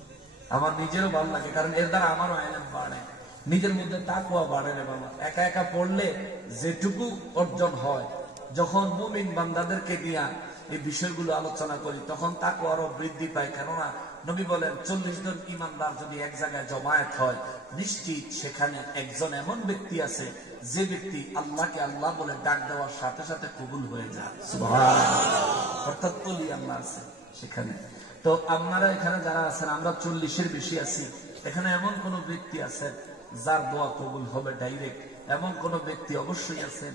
আমার নিজেরও ভালো লাগে, কারণ এর দ্বারা আমারও ইলম বাড়ে, নিজের মধ্যে তাকওয়া বাড়ে রে বাবা। একা একা পড়লে যেটুকু অর্জন হয়, যখন মুমিন বান্দাদেরকে দিয়া এই বিষয়গুলো আলোচনা করি তখন তাকওয়ারও বৃদ্ধি পায়। কেননা নবী বলেন 40 জন ইমানদার যদি এক জায়গায় জমায়েত হয়, নিশ্চিত সেখানে একজন এমন ব্যক্তি আছে যে ব্যক্তি আল্লাহকে আল্লাহ বলে ডাক দেওয়ার সাথে সাথে কবুল হয়ে যায়। সুবহানাল্লাহ। অর্থাৎ ওলি আল্লাহ আছে সেখানে। তো আপনারা এখানে যারা আছেন, আমরা 40-এর বেশি আছি, এখানে এমন কোন ব্যক্তি আছেন যার দোয়া কবুল হবে ডাইরেক্ট? এমন কোন ব্যক্তি অবশ্যই আছেন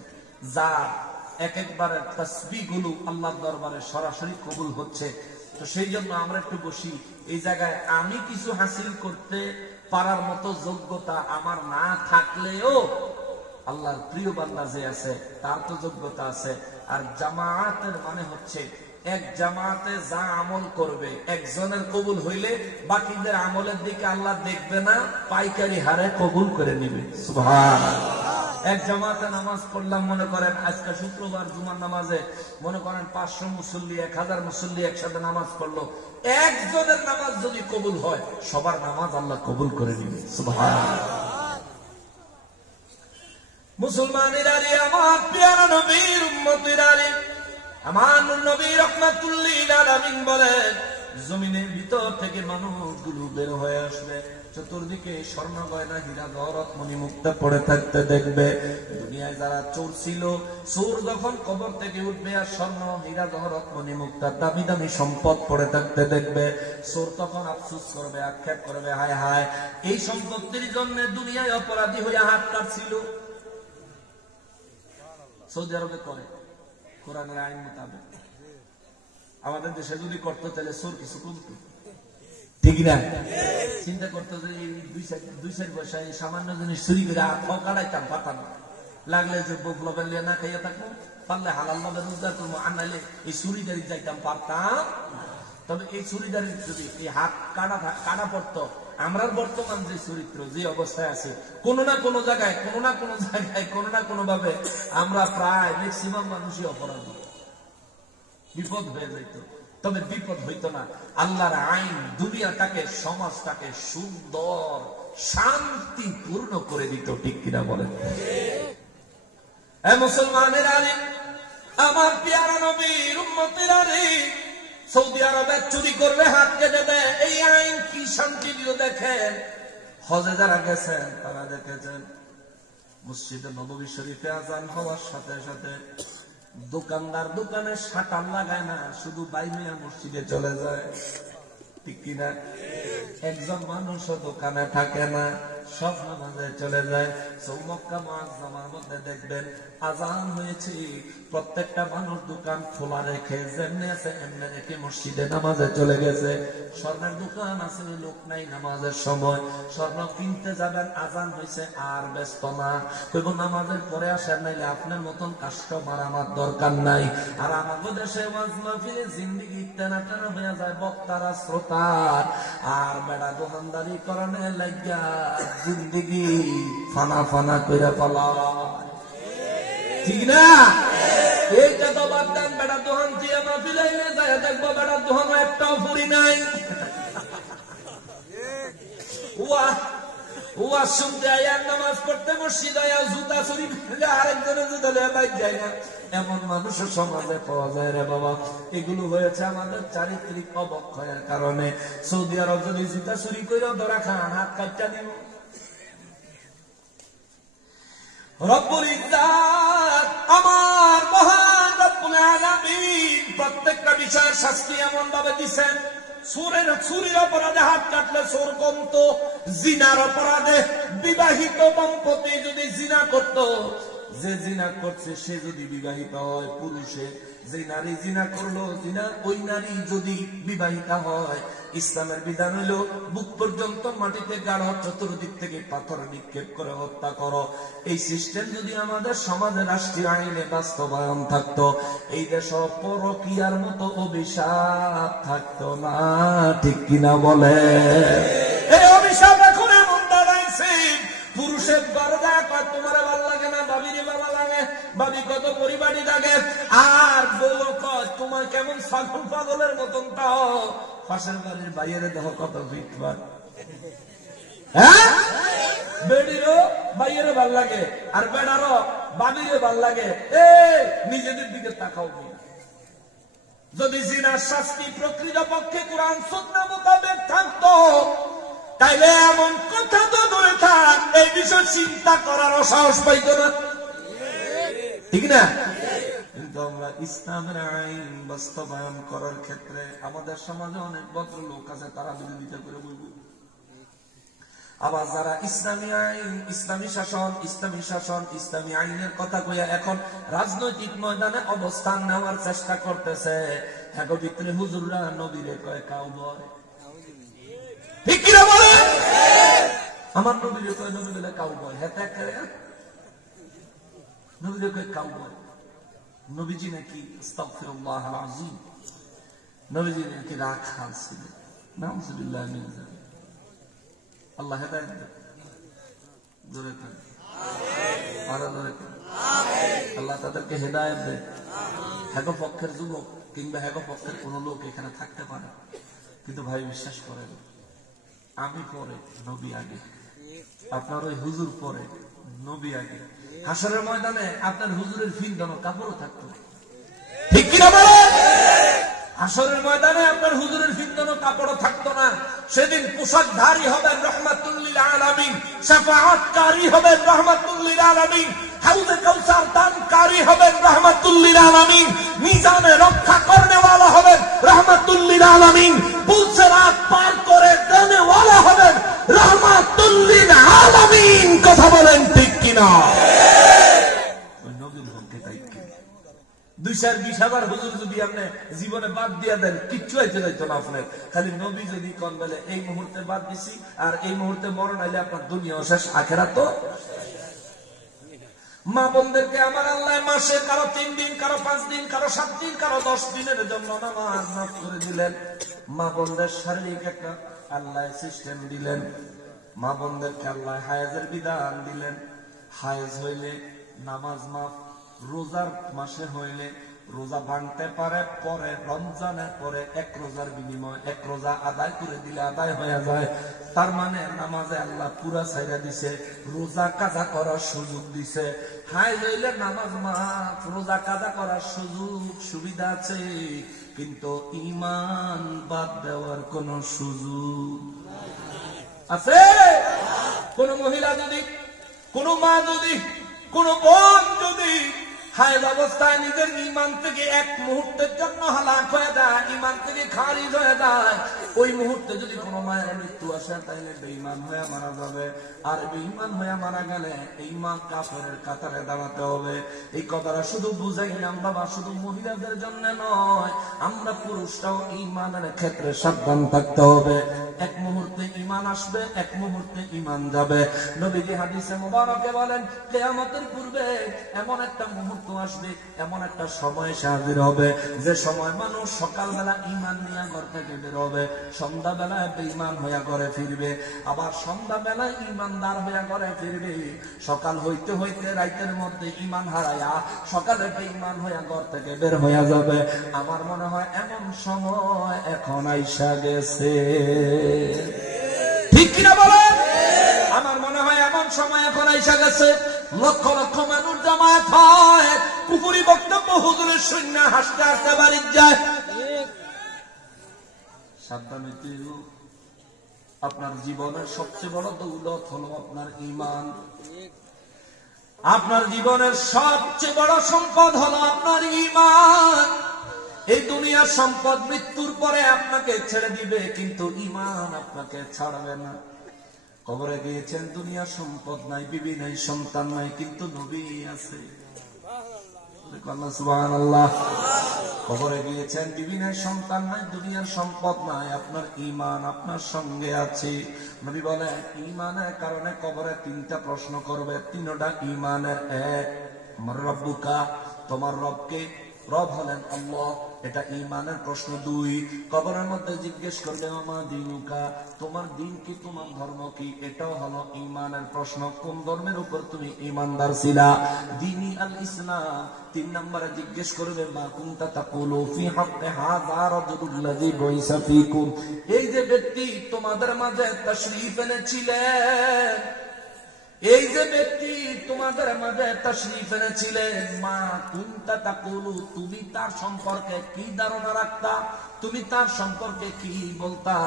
যার এক একবারে তাসবিহ গুলো আল্লাহর দরবারে সরাসরি কবুল হচ্ছে? তো সেই জন্য আমরা একটু বসি। এই জায়গায় আমি কিছু হাসিল করতে পারার মতো যোগ্যতা আমার না থাকলেও আল্লাহর প্রিয় বান্দা যে আছে তার তো যোগ্যতা আছে। আর জামায়াতের মানে হচ্ছে এক জামাতে যা আমল করবে একজনের কবুল হইলে বাকিদের আমলের দিকে আল্লাহ দেখবে না, পাইকারি হারে কবুল করে নিবে। সুবহানাল্লাহ। এক জামাতে নামাজ পড়লাম, মনে করেন আজকে শুক্রবার জুমার নামাজে মনে করেন 500 মুসল্লি 1000 মুসল্লি একসাথে নামাজ পড়লো, একজনের নামাজ যদি কবুল হয় সবার নামাজ আল্লাহ কবুল করে নিবে। সুবহানাল্লাহ। মুসলমানেরা রে, আমার প্রিয় নবীর উম্মতেরা রে, আমার নবী রাহমাতুল লিল আলামিন বলেন, জমিনের ভিতর থেকে মানুষগুলো বের হয়ে আসবে, চতুর্দিকে স্বর্ণ গয়না হীরা জহরত মণিমুক্তা পড়ে থাকতে দেখবে। দুনিয়ায় যারা চোর ছিল, চোর যখন কবর থেকে উঠবে আর স্বর্ণ হীরা জহরত মণিমুক্তা দামি দামি সম্পদ পড়ে থাকতে দেখবে, চোর তখন আফসোস করবে, আক্ষেপ করবে, হায় হায় এই সম্পত্তির জন্য দুনিয়ায় অপরাধী হইয়া হাত কাটছিল। সৌদি আরবে করে কোরআনের আইন মোতাবেক। আমাদের দেশে যদি করতো তাহলে চোর কিছু কমতো, ঠিক না? চিন্তা করতো যে দুই চার পয়সায় সামান্য জিনিস চুরি করে কাটাইতাম, পাতাম লাগলে যে বকলবেন লিয়ে না খাইয়া থাকবো, পারলে হালাল ভাবে রোজগার করবো, আনাইলে এই চুরিদারি যাইতাম পারতাম। তবে এই চুরিদারির যদি এই হাত কাটা পড়তো, আমরা বর্তমান যে চরিত্র যে অবস্থায় আছে, কোন না কোন জায়গায় কোন না কোন ভাবে আমরা প্রায় ম্যাক্সিমাম মানুষই অপরাধী, বিপদ হয়ে যেত। তবে বিপদ হইতো না, আল্লাহর আইন দুনিয়াটাকে সমাজটাকে সুন্দর শান্তিপূর্ণ করে দিত, ঠিক কিনা বলেন? মুসলমানের আলী, আমার প্রিয় নবীর উম্মতেরা রে, সৌদি আরবে চুরি করবে হাত কেটে দেয়, এই আইন কি শান্তি দিল দেখেন। হজে যারা গেছেন তারা দেখেছেন মসজিদে নববী শরীফে আজান হওয়ার সাথে সাথে দোকানদার দোকানে শাটার লাগায় না, শুধু বাইরে মসজিদে চলে যায়, ঠিক কিনা? একজন মানুষও দোকানে থাকে না, সব নামাজে চলে যায়। মক্কা মুআজ্জামার মধ্যে দেখবেন আজান হয়েছে, প্রত্যেকটা মানুষ দোকান খোলা রেখে যেমনি আছে এমনি রেখে মসজিদে নামাজে চলে গেছে। স্বর্ণের দোকান আছে, লোক নাই নামাজের সময়, স্বর্ণ কিনতে যাবেন, আজান হয়েছে আর ব্যস্ত না, কইব নামাজের পরে আসেন, নাইলে আপনার মতন কাস্টমার আমার দরকার নাই। আর আমাদের দেশে ওয়াজ মাহফিলে জিন্দেগি টানা টানা হয়ে যায়, বক্তারা শ্রোতার আর বেড়া দোকানদারি করণে লাগিয়া জিন্দেগি ফানা ফানা কইরা পালা, ঠিক না? এইটা তো বাদ দেন, বেড়া দোকান দিয়ে মাহফিলে যায় দেখবো বেড়া দোকান একটাও ফুরি নাই। ওয়া শুনতে আয়া নামাজ পড়তে মসজিদ আয়া জুতা চুরি ফেলে আরেকজনের জুতা বাইক যায় না, এমন মানুষের সমাজে পাওয়া যায় রে বাবা। এগুলো হয়েছে আমাদের চারিত্রিক অবক্ষয়ের কারণে। সৌদি আরব যদি জুতা চুরি করে ধরা খান, হাত কাটটা দিব। রব্বুল ইজ্জাত আমার মহান রব্বুল আলামিন প্রত্যেকটা বিষয়ের শাস্তি এমন ভাবে দিচ্ছেন। চুরির অপরাধে হাত কাটলে চোর কমতো, জিনার অপরাধে বিবাহিত দম্পতি যদি জিনা করত, যে জিনা করছে সে যদি বিবাহিত হয়, পুরুষে যে নারী জিনা করলো, জিনা ওই নারী যদি বিবাহিতা হয়, ইসলামের বিধান হইল বুক পর্যন্ত মাটিতে গাড়ো, চতুর্দিক থেকে পাথর নিক্ষেপ করে হত্যা করো। এই সিস্টেম যদি আমাদের সমাজে রাষ্ট্রীয় আইনে বাস্তবায়ন থাকতো, এই দেশ পরকীয়ার মতো অভিশাপ থাকতো না, ঠিক কিনা বলে? এই অভিশাপ এখন এমন দাঁড়াইছে, পুরুষের দরজা কয় তোমার ভালো লাগে না, বাবিরে বাবা লাগে, বাবি কত পরিবারই লাগে, আর বউ কয় তোমার কেমন ছাগল পাগলের মতন তাও পাশের বাড়ির বাইরে দেখো কত ফিটবার। হ্যাঁ, বেড়িরও বাইরে ভাল লাগে আর বেড়ারও বাবিরে ভাল লাগে। নিজেদের দিকে তাকাও। যদি জিনার শাস্তি প্রকৃত পক্ষে কোরআন সুন্নাহ মোতাবেক থাকতো, তাইলে এমন কথা তো দূরে থাক, এই বিষয় চিন্তা করার সাহস পাইত না, ঠিক না? কিন্তু আমরা ইসলামের আইন বাস্তবায়ন করার ক্ষেত্রে আমাদের সমাজে অনেক ভদ্রলোক আছে, তারা বিরোধিতা করে বলবো। আবার যারা ইসলামী আইন, ইসলামী শাসন, ইসলামী আইনের কথা কইয়া এখন রাজনৈতিক ময়দানে অবস্থান নেওয়ার চেষ্টা করতেছে, হ্যাঁ ভিতরে হুজুররা নবীরে কয় কাউবয়। ঠিক কিনা বলে? আমার নবীরে কয় নবী বলে কাউবয়। হ্যাঁ নবীরে কয় কাউবয়। নবীজি নাকি আস্তাগফিরুল্লাহ আল আযীম, নবীজি নাকি রাখাল ছিলেন। নাউযুবিল্লাহ মিন যালিক। আল্লাহ হেদায়েত দেন। জোরে কান আমিন। আর জোরে কান আমিন। আল্লাহ তাদেরকে হেদায়েত দেন। হেগো পক্ষের যুবক কিংবা হেগো পক্ষের কোন লোক এখানে থাকতে পারে, কিন্তু ভাই বিশ্বাস করেন, আমি পরে নবী আগে, আপনার ওই হুজুর পরে নবী আগে। হাসরের ময়দানে আপনার হুজুরের ফিনদানো কাপড়ও থাকতো, ঠিক কিনা বলেন? হাসরের ময়দানে আপনার হুজুরের ফিনদানো কাপড়ও থাকতো না। সেদিন পোশাকধারী হবেন রাহমাতুল লিল আলামিন, শাফাআতকারী হবেন রাহমাতুল লিল আলামিন, হাউজে কাউসার দানকারী হবেন রাহমাতুল লিল আলামিন, মিজানে রক্ষা করনে वाला হবেন রাহমাতুল লিল আলামিন, পুলসিরাত পার করে দেনে वाला হবেন রাহমাতুল লিল আলামিন। কথা বলেন ঠিক কিনা? ওই নবীর ভক্তি তাই কি 220,000 হুজুর যদি আপনি জীবনে বাদ দিয়া দেন, কিচ্ছু হইতে যাইতো না আপনার। খালি নবী যদি কোন বলে এই মুহূর্তে বাদ দিছি আর এই মুহূর্তে মরণ আইলে আপনার দুনিয়া শেষ, আখিরাত তো। মা বোনদেরকে আমার আল্লাহ মাসে কারো 3 দিন, কারো 5 দিন, কারো 7 দিন, কারো 10 দিনের জন্য নামাজ মাফ করে দিলেন। মা বোনদের শারীরিক একটা আল্লাহ সিস্টেম দিলেন। মা বোনদেরকে আল্লাহ হায়েজের বিধান দিলেন। হায়েজ হইলে নামাজ মাফ, রোজার মাসে হইলে রোজা ভাঙতে পারে, পরে রমজানের পরে 1 রোজার বিনিময় 1 রোজা আদায় করে দিলে আদায় হয়ে যায়। তার মানে নামাজে আল্লাহ পুরা ছাইরা দিছে, রোজা কাজা করার সুযোগ দিছে। হাই হইলে নামাজ মাফ, রোজা কাজা করার সুযোগ সুবিধা আছে, কিন্তু ঈমান বাদ দেওয়ার কোন সুযোগ আছে? কোন মহিলা যদি, কোন মা যদি, কোন বোন যদি হায়েজ অবস্থায় নিজের ঈমান থেকে 1 মুহূর্তের জন্য হালাক হয়ে যায়, ঈমান থেকে খারিজ হয়ে যায়, ওই মুহূর্তে যদি কোনো মায়ের মৃত্যু আসে তাহলে বেঈমান হয়ে মারা যাবে। আর বেঈমান হয়ে মারা গেলে এই মা কাফেরের কাতারে দাঁড়াতে হবে। এই কথাটা শুধু বুঝাইলাম বাবা, শুধু মহিলাদের জন্য নয়, আমরা পুরুষরাও ঈমানের ক্ষেত্রে সাবধান থাকতে হবে। 1 মুহূর্তে ঈমান আসবে, 1 মুহূর্তে ঈমান যাবে। নবীজি হাদিসে মুবারকে বলেন, কিয়ামতের পূর্বে এমন একটা মুহূর্ত আসবে, এমন একটা সময় হাজির হবে, যে সময় মানুষ সকালবেলা ঈমান নিয়ে ঘর থেকে বের হবে, সন্ধ্যাবেলায় বেঈমান হইয়া ঘরে ফিরবে, আবার সন্ধ্যাবেলায় ঈমানদার হইয়া ঘরে ফিরবে। সকাল হইতে হইতে রাতের মধ্যে ঈমান হারায়া সকালে বেঈমান হইয়া ঘর থেকে বের হইয়া যাবে। আমার মনে হয় এমন সময় এখন আইসা গেছে, ঠিক কিনা বলেন? আমার মনে হয় এমন সময় এখন আইসা গেছে। লক্ষ লক্ষ মানুষ জামায়াত হয়, কুফরি বক্তব্য হুজুরের শূন্য হাসতে হাসতে বাড়ি যায়। সাবধান হইতে হবে। আপনার জীবনের সবচেয়ে বড় দৌলত হলো আপনার ঈমান। আপনার জীবনের সবচেয়ে বড় সম্পদ হলো আপনার ঈমান। এই দুনিয়ার সম্পদ মৃত্যুর পরে আপনাকে ছেড়ে দিবে, কিন্তু ঈমান আপনাকে ছাড়বে না। কবরে গিয়েছেন, দুনিয়ার সম্পদ নাই, বিবি নাই, সন্তান নাই, কিন্তু নবী আছে। সুবহানাল্লাহ। কবরে গিয়েছেন, বিবি নাই, সন্তান নাই, দুনিয়ার সম্পদ নাই, আপনার ঈমান আপনার সঙ্গে আছে। নবী বলে ঈমানের কারণে কবরে 3টা প্রশ্ন করবে, 3টা ঈমানের। 1, আমার রব্বুকা, তোমার রবকে। রব হলেন আল্লাহ, এটা ঈমানের প্রশ্ন। 2, কবরের মধ্যে জিজ্ঞেস করবে আমা দিনুকা, তোমার দিন কি, তোমার ধর্ম কি, এটাও হলো ঈমানের প্রশ্ন। কোন ধর্মের উপর তুমি ঈমানদার ছিলা? দীনি আল ইসলাম। 3 নম্বরে জিজ্ঞেস করবে মা কুনতা তাকুলু ফি হাক্কি হাযা রাজুলুল্লাযী বুইসা ফীকুম, এই যে ব্যক্তি তোমাদের মাঝে তাশরীফ এনেছিলেন, এই যে ব্যক্তি তোমাদের মাঝে তাশরীফ এনেছিলেন, মা কুনতা তাকুলু, তুমি তার সম্পর্কে কি ধারণা রাখতা, তুমি তার সম্পর্কে কি বলতা?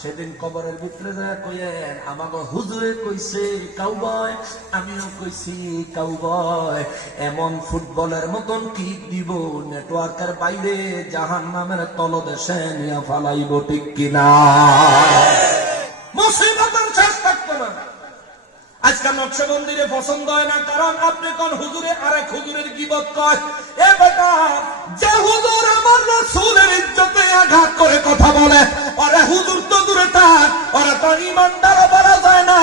সেদিন কবরের ভিতরে যায় কইয়েন, আমাকে হুজুরে কইছে কাউবয়, আমিও কইছি কাউবয়। এমন ফুটবলের মতন কিক দিব, নেটওয়ার্কের বাইরে জাহান্নামের তলদেশে নিয়ে ফালাইব, ঠিক কিনা? মুসিবতের শেষ থাকতো না। আজকাল নকশবন্দিরে পছন্দ হয় না, কারণ আপনি কোন হুজুরে আরেক হুজুরের গীবত কয়। এ বেটা, যে হুজুর আমার রাসূলের ইজ্জতে আঘাত করে কথা বলে, আরে হুজুর তো দূরে থাক, ওরা তো ঈমানদার বলা যায় না।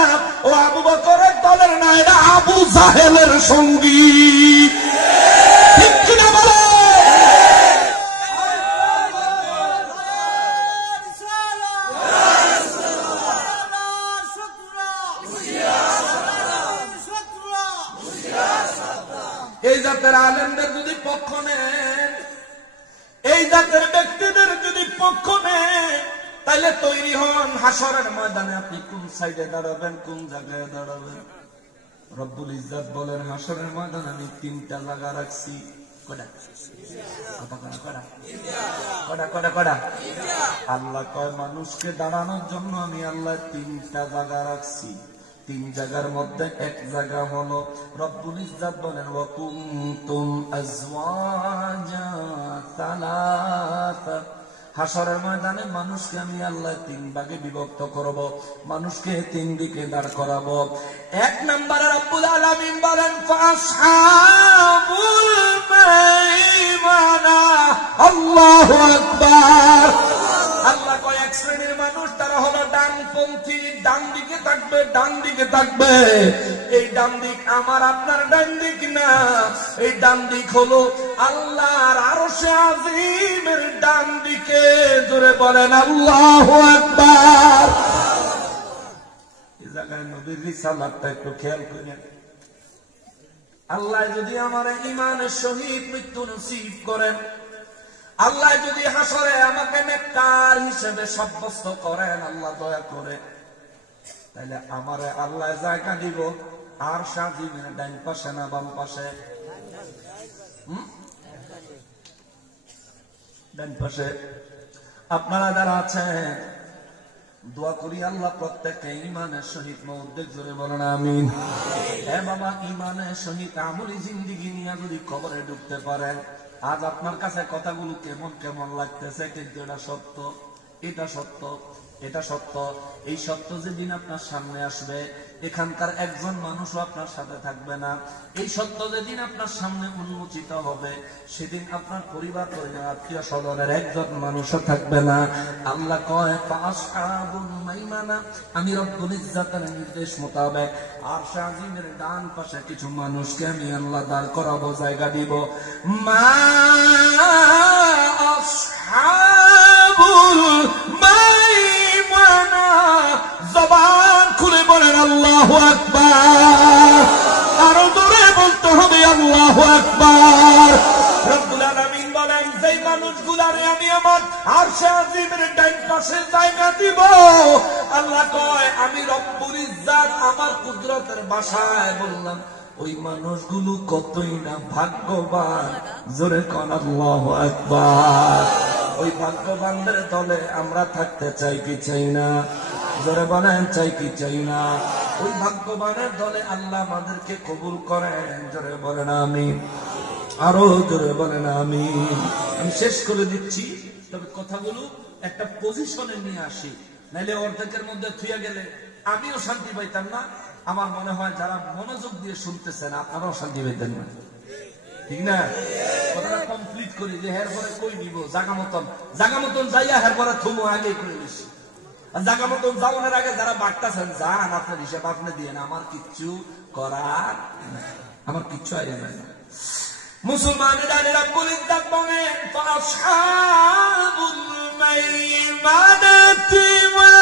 ও আবু বকরের দলের না, এটা আবু জাহেলের সঙ্গী, ঠিক কিনা বলে? এই জাতের আলেমদের যদি পক্ষ নেন, এই জাতের ব্যক্তিদের যদি পক্ষ নেন, তাহলে তৈরি হন হাসরের ময়দানে আপনি কোন সাইডে দাঁড়াবেন, কোন জায়গায় দাঁড়াবেন। রব্বুল ইজ্জত বলেন, হাসরের ময়দানে আমি তিনটা জায়গা রাখছি। আল্লাহ কয়, মানুষকে দাঁড়ানোর জন্য আমি আল্লাহ তিনটা জায়গা রাখছি। তিন জায়গার মধ্যে এক জায়গা হলো, রব্বুল ইজ্জত বলেন, ওয়া কুনতুম আজওয়াজা সালাসা। হাসরের ময়দানে মানুষকে আমি আল্লাহ তিন ভাগে বিভক্ত করব, মানুষকে তিন দিকে দাঁড় করাবো। এক নম্বরে রব্বুল আলামিন বলেন, ফাসহাবুল মাইমানা। আল্লাহু আকবার। আল্লাহ কয়, এক শ্রেণীর মানুষ, তারা হলো ডানপন্থী, ডান দিকে থাকবে, ডান দিকে থাকবে। এই ডান দিক আমার আপনার ডান দিক না, এই ডান দিক হলো আল্লাহর আরশে আজিমের ডান দিকে। জোরে বলেন আল্লাহু আকবার। এই জায়গায় নবীর রিসালাতটা একটু খেয়াল করেন। আল্লাহ যদি আমার ঈমানের সহিত মৃত্যু নসিব করেন, আল্লাহ যদি হাসরে আমাকে নেককার হিসেবে সাব্যস্ত করেন, আল্লাহ দয়া করে, তাহলে আমারে আল্লাহ জায়গা দিব আর সাজিমের ডান পাশে না বাম পাশে? ডান পাশে। আপনারা যারা আছেন, দোয়া করি আল্লাহ প্রত্যেককে ঈমানের সহিত মওদ্দেক জোরে বলেন আমিন। হে বাবা, ঈমানের সহিত আমলি জিন্দেগি নিয়ে যদি কবরে ঢুকতে পারেন, আজ আপনার কাছে কথাগুলো কেমন কেমন লাগতেছে, কিন্তু এটা সত্য, এটা সত্য, এটা সত্য। এই সত্য যেদিন আপনার সামনে আসবে, এখানকার একজন মানুষও আপনার সাথে থাকবে না। এই সত্য যেদিন আপনার সামনে উন্মোচিত হবে, সেদিন আপনার পরিবার পরিবার আত্মীয় স্বজনের একজন মানুষও থাকবে না। আল্লাহ কয়, ফাসহাবুল মাইমানা, আমি রব্বুল ইজ্জতের নির্দেশ মোতাবেক আরশে আজিমের ডান পাশে কিছু মানুষকে আমি আল্লাহ দাঁড় করাবো, জায়গা দিব। মা আসহাবুল মাইমানা। জবান খুলে বলেন আল্লাহু আকবার। আরো জোরে বলতে হবে আল্লাহু আকবার। রব্বুল আলামিন বলেন, যেই মানুষগুলারে আমি আমার আরশে আজিমের ডান পাশে জায়গা দিব, আল্লাহ কয়, আমি রব্বুল ইজ্জত আমার কুদরতের ভাষায় বললাম, ওই মানুষগুলো কতই না ভাগ্যবান। জোরে কোন আল্লাহু আকবার। ওই ভাগ্যবানদের দলে আমরা থাকতে চাই কি চাই না? জোরে বলেন, চাই কি চাই না? ওই ভাগ্যবানের দলে আল্লাহ আমাদেরকে কবুল করেন। জোরে বলেন আমিন। আরো জোরে বলেন আমিন। আমি শেষ করে দিচ্ছি, তবে কথাগুলো একটা পজিশনে নিয়ে আসি, নাইলে অর্ধেকের মধ্যে থুয়ে গেলে আমিও শান্তি পাইতাম না। আমার মনে হয় যারা মনোযোগ দিয়ে শুনতেছেন, আপনারাও শান্তি পাইতেন না, ঠিক না? কথাটা কমপ্লিট করি যে হের পরে কই নিব, জাগা মতন যাইয়া হের পরে থুমো আগেই করে নিছি। আর জাগা মতন যাওয়ার আগে যারা বাড়তেছেন, যান আপনার হিসেব আপনি দিয়ে, আমার কিচ্ছু করার, আমার কিচ্ছু আইডিয়া নাই। মুসলমানেরা রব্বুল ইজ্জত বলেন, ফাসহাবুল মাইমানাতি মা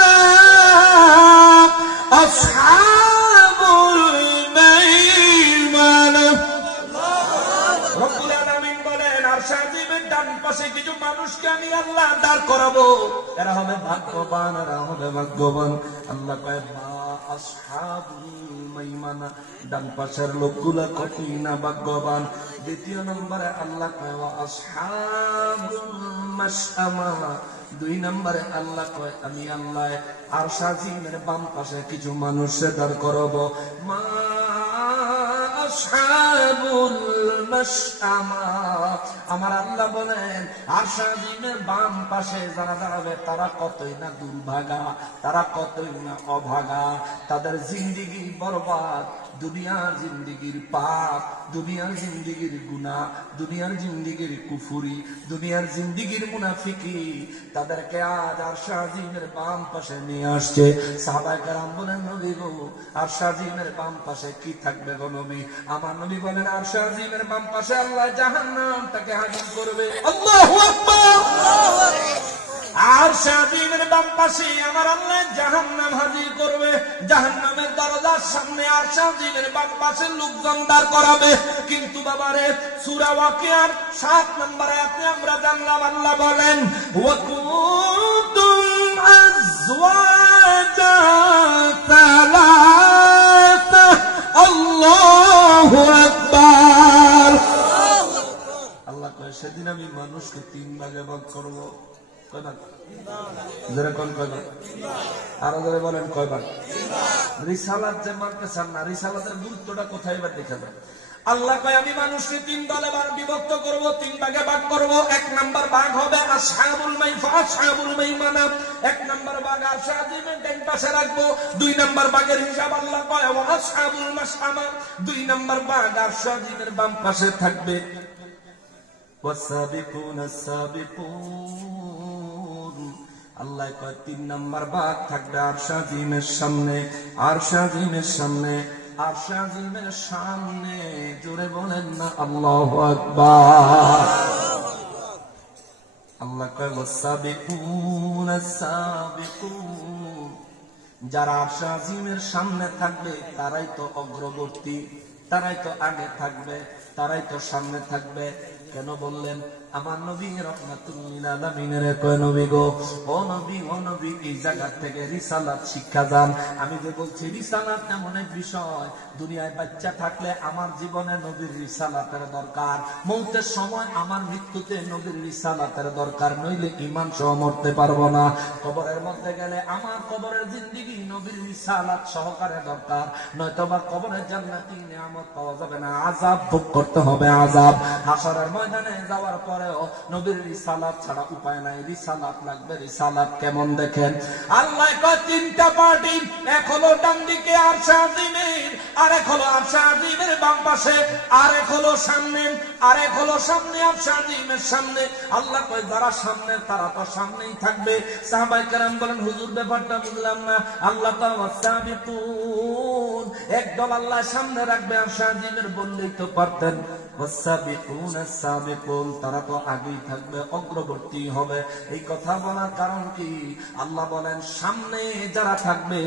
আসহাবুল মাইমানা। রব্বুল আলামিন বলেন, আরশে আজিমের ডান পাশে কিছু মানুষকে আমি আল্লাহ দাঁড় করাবো, এরা হবে ভাগ্যবান, এরা হবে ভাগ্যবান। আল্লাহ কয়, মা আসহাবুল মাইমানা, ডান পাশের লোকগুলা কতই না ভাগ্যবান। দ্বিতীয় নম্বরে আল্লাহ কয় ওয়া আসহাবুল মাশআমা, 2 নম্বরে আল্লাহ কয় আমি আল্লাহ আরশ আজিমের বাম পাশে কিছু মানুষের দাঁড় করব। মা আসহাবুল মাশআমা, আমার আল্লাহ বলেন আরশ আজিমের বাম পাশে যারা দাঁড়াবে তারা কতই না দুর্ভাগা, তারা কতই না অভাগা, তাদের জিন্দেগি বরবাদ, দুনিয়ার জিন্দেগির পাপ, দুনিয়ার জিন্দেগির গুনাহ, দুনিয়ার জিন্দেগির কুফরি, দুনিয়ার জিন্দেগির মুনাফিকি, তাদেরকে আজ আরশ আজিমের বাম পাশে নিয়ে আসছে। সাহাবায়ে কেরাম বলেন নবী গো আরশ আজিমের বাম পাশে কি থাকবে গো নবী? আমার নবী বলেন আরশ আজিমের বাম পাশে আল্লাহ জাহান্নামটাকে হাজির করবে। আল্লাহু আকবার। আরশ আজিমের বাম পাশে আমার আল্লাহ জাহান্নাম হাজির করবে। জাহান্নামের দরজার সামনে আরশ আজিমের বাম পাশে লোকজন দাঁড় করাবে। কিন্তু বাবারে সূরা ওয়াকিয়ার 7 নম্বর আয়াতে আমরা জানলাম আল্লাহ বলেন ওয়া কুনতুম আযওয়াজা সালাসা। আল্লাহু আকবার। আল্লাহ কয় সেদিন আমি মানুষকে 3 ভাগে ভাগ করব। কয় ভাগ? যারা কোন কয় ভাগ? আরো যারা বলেন কয় ভাগ? রিসালাত যে মানতে চান না, রিসালাতের গুরুত্বটা কোথায় বা দেখা যায়? আল্লাহ কয় আমি মানুষকে 3 দলে বিভক্ত করব, 3 ভাগে ভাগ করব। 1 নম্বর ভাগ হবে আসহাবুল মাইফা, আসহাবুল মাইমানা। 1 নম্বর ভাগ আরশ আজিমের ডান পাশে রাখবো। 2 নম্বর ভাগের হিসাব আল্লাহ কয় ওয়া আসহাবুল মাশআমা, 2 নম্বর ভাগ আরশ আজিমের বাম পাশে থাকবে। ওয়াসাবিকুনাস সাবিকুন, আল্লাহ কয় 3 নম্বর ভাগ থাকবে আরশ আজিমের সামনে, আরশ আজিমের সামনে, আরশ আজিমের সামনে। জোরে বলেন না আল্লাহু আকবার। আল্লাহ কয় ওয়াসাবিকুনাস সাবিকুন, যারা আরশ আজিমের সামনে থাকবে তারাই তো অগ্রবর্তী, তারাই তো আগে থাকবে, তারাই তো সামনে থাকবে। কেন বললেন? আমার নবী রাহমাতুল লিল আলামিনের কয় নবী গো, ও নবী, ও নবী, এই জায়গা থেকে রিসালাত শিক্ষা যান। আমি যে বলছি রিসালাত এমন এক বিষয়, দুনিয়ায় বাচ্চা থাকলে আমার জীবনে নবীর রিসালাতের দরকার, মৌতের সময় আমার মৃত্যুতে নবীর রিসালাতের দরকার, নইলে ঈমান সহ মরতে পারবো না। কবরের মধ্যে গেলে আমার কবরের জিন্দেগি নবীর রিসালাত সহকারে দরকার, নয়তোবা কবরের জান্নাতি নিয়ামত পাওয়া যাবে না, আযাব ভোগ করতে হবে, আযাব। হাশরের ময়দানে যাওয়ার পর নবীর রিসালাত ছাড়া উপায় নাই, রিসালাত লাগবে। রিসালাত কেমন দেখেন? আল্লাহ কয় 3টা পার্টি, এক হলো ডান দিকে আরশ আজিমের, আর এক হলো আরশ আজিমের বাম পাশে, আর এক হলো সামনে, আর এক হলো সামনে আরশ আজিমের সামনে। আল্লাহ কয় যারা সামনে তারা তো সামনেই থাকবে। সাহাবায়ে কেরাম বলেন হুজুর ব্যাপারটা বুঝলাম না। আল্লাহ কয় ওয়াসাবিকুন, একদল আল্লাহ সামনে রাখবে আরশ আজিমের, বললেই তো পারতেন। ওয়াসাবিকুনাস সাবিকুন, তারা তো আগেই থাকবে, অগ্রবর্তী হবে। এই কথা বলার কারণ কি? আল্লাহ বলেন সামনে যারা থাকবে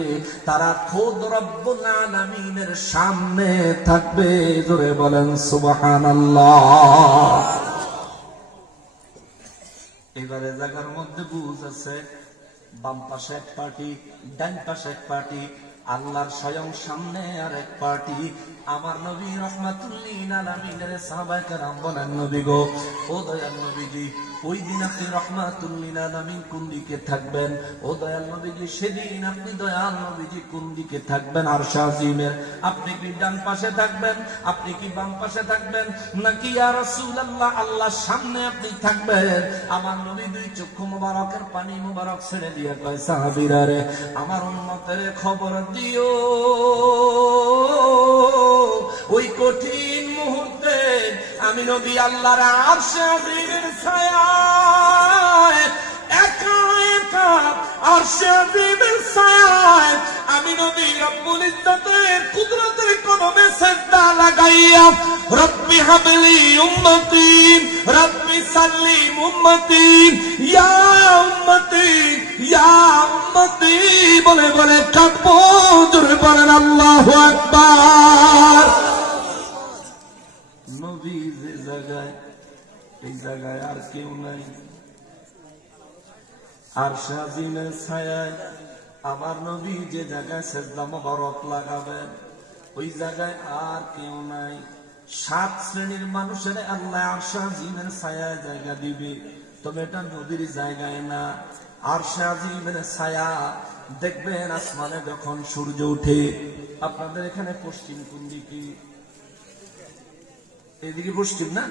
তারা খোদ রব্বুল আলামিনের সামনে থাকবে। জোরে বলেন সুবহানাল্লাহ। এবারে জায়গার মধ্যে বুঝ আছে, বাম পাশে এক পার্টি, ডান পাশে এক পার্টি, আল্লাহর স্বয়ং সামনে আর এক পার্টি। আমার নবী রাহমাতুল লিল আলামিনের সাহাবায়ে কেরাম বলেন নবী গো, ও দয়াল নবীজি, ওই দিন আপনি রাহমাতুল লিল আলামিন কোন দিকে থাকবেন? ও দয়াল নবীজি, সেদিন আপনি দয়াল নবীজি কোন দিকে থাকবেন? আরশ আজিমের। আপনি কি ডান পাশে থাকবেন? আপনি কি বাম পাশে থাকবেন? নাকি ইয়া রাসূলুল্লাহ আল্লাহর সামনে আপনি থাকবেন? আমার নবী 2 চক্ষু মোবারকের পানি মোবারক ছেড়ে দিয়ে কয় সাহাবীরা রে, আমার উম্মতের খবর দিও, ওই কঠিন মুহূর্তে আমি নবী আল্লাহর আরশ আজিমের ছায়ায়, একা একা আরশ আজিমের ছায়ায় আমি নবী রব্বুল ইজ্জতের কুদরতের কদমে সিজদা লাগাইয়া রব্বি হাবলি উম্মতি, রব্বি সাল্লিম উম্মতি, ইয়া উম্মতি, ইয়া উম্মতি বলে বলে কাঁদবো। জোরে বলেন আল্লাহু আকবার। নবী যে জায়গায়, এই জায়গায় আর কেউ নাই। আরশ আজিমের ছায়ায় আমার নবী যে জায়গায় সেজদা মোবারক লাগাবেন ওই জায়গায় আর কেউ নাই। 7 শ্রেণীর মানুষের আল্লাহ আরশে আজিমের ছায়ায় জায়গা দিবে, তবে এটা নবীর জায়গায় না। আরশে আজিমের ছায়া দেখবেন আসমানে যখন সূর্য উঠে। আপনাদের এখানে পশ্চিম কোন দিকে? এদিকে পশ্চিম না?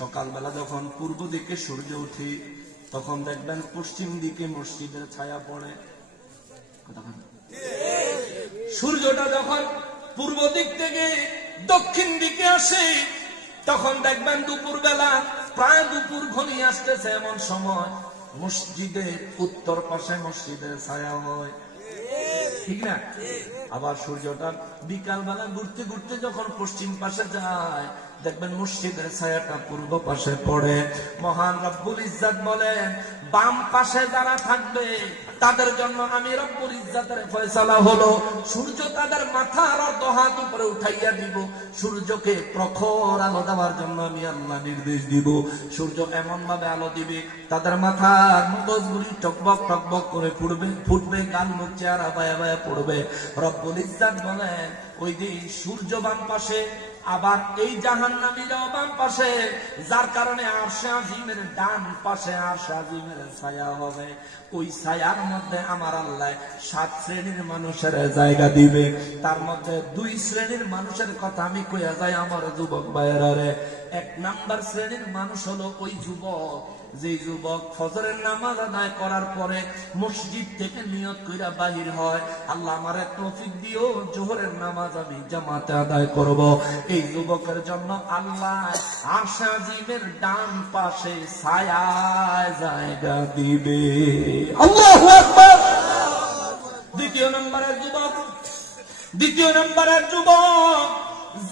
সকালবেলা যখন পূর্ব দিকে সূর্য উঠে তখন দেখবেন পশ্চিম দিকে মসজিদের ছায়া পড়ে। সূর্যটা যখন পূর্ব দিক থেকে দক্ষিণ দিকে আসে তখন দেখবেন দুপুর বেলা, প্রায় দুপুর ঘনিয়ে আসতেছে, এমন সময় মসজিদের উত্তর পাশে মসজিদের ছায়া হয়, ঠিক না? আবার সূর্যটা বিকাল বেলা ঘুরতে ঘুরতে যখন পশ্চিম পাশে যায় দেখবেন মসজিদের ছায়াটা পূর্ব পাশে পড়ে। মহান রব্বুল ইজ্জত বলেন, বাম পাশে যারা থাকবে তাদের জন্য আমি রব্বুল ইজ্জতের ফয়সালা হলো সূর্য তাদের মাথার অর্ধ হাত উপরে উঠাইয়া দিব। সূর্যকে প্রখর আলো দেওয়ার জন্য আমি আল্লাহ নির্দেশ দিব। সূর্য এমন ভাবে আলো দিবে তাদের মাথার মগজগুলি টকবক টকবক করে ফুটবে, গাল মুখ চেহারা বায়া বায়া পড়বে। রব্বুল ইজ্জত বলেন, ওই দিন সূর্য বাম পাশে, আবার এই জাহান্নামীরাও বাম পাশে, যার কারণে আরশে আজিমের ডান পাশে আরশে আজিমের ছায়া হবে। ওই ছায়ার মধ্যে আমার আল্লাহ 7 শ্রেণীর মানুষের জায়গা দিবে। তার মধ্যে 2 শ্রেণীর মানুষের কথা আমি কইয়া যাই আমার যুবক ভাইয়েরা রে। 1 নাম্বার শ্রেণীর মানুষ হলো ওই যুবক, যে যুবক ফজরের নামাজ আদায় করার পরে মসজিদ থেকে নিয়ত কইরা বাহির হয়, আল্লাহ আমারে তৌফিক দিও জোহরের নামাজ আমি জামাতে আদায় করব। এই যুবকের জন্য আল্লাহ আরশে আজিমের ডান পাশে ছায়ায় জায়গা দিবে। আল্লাহু আকবার। দ্বিতীয় নম্বরের যুবক,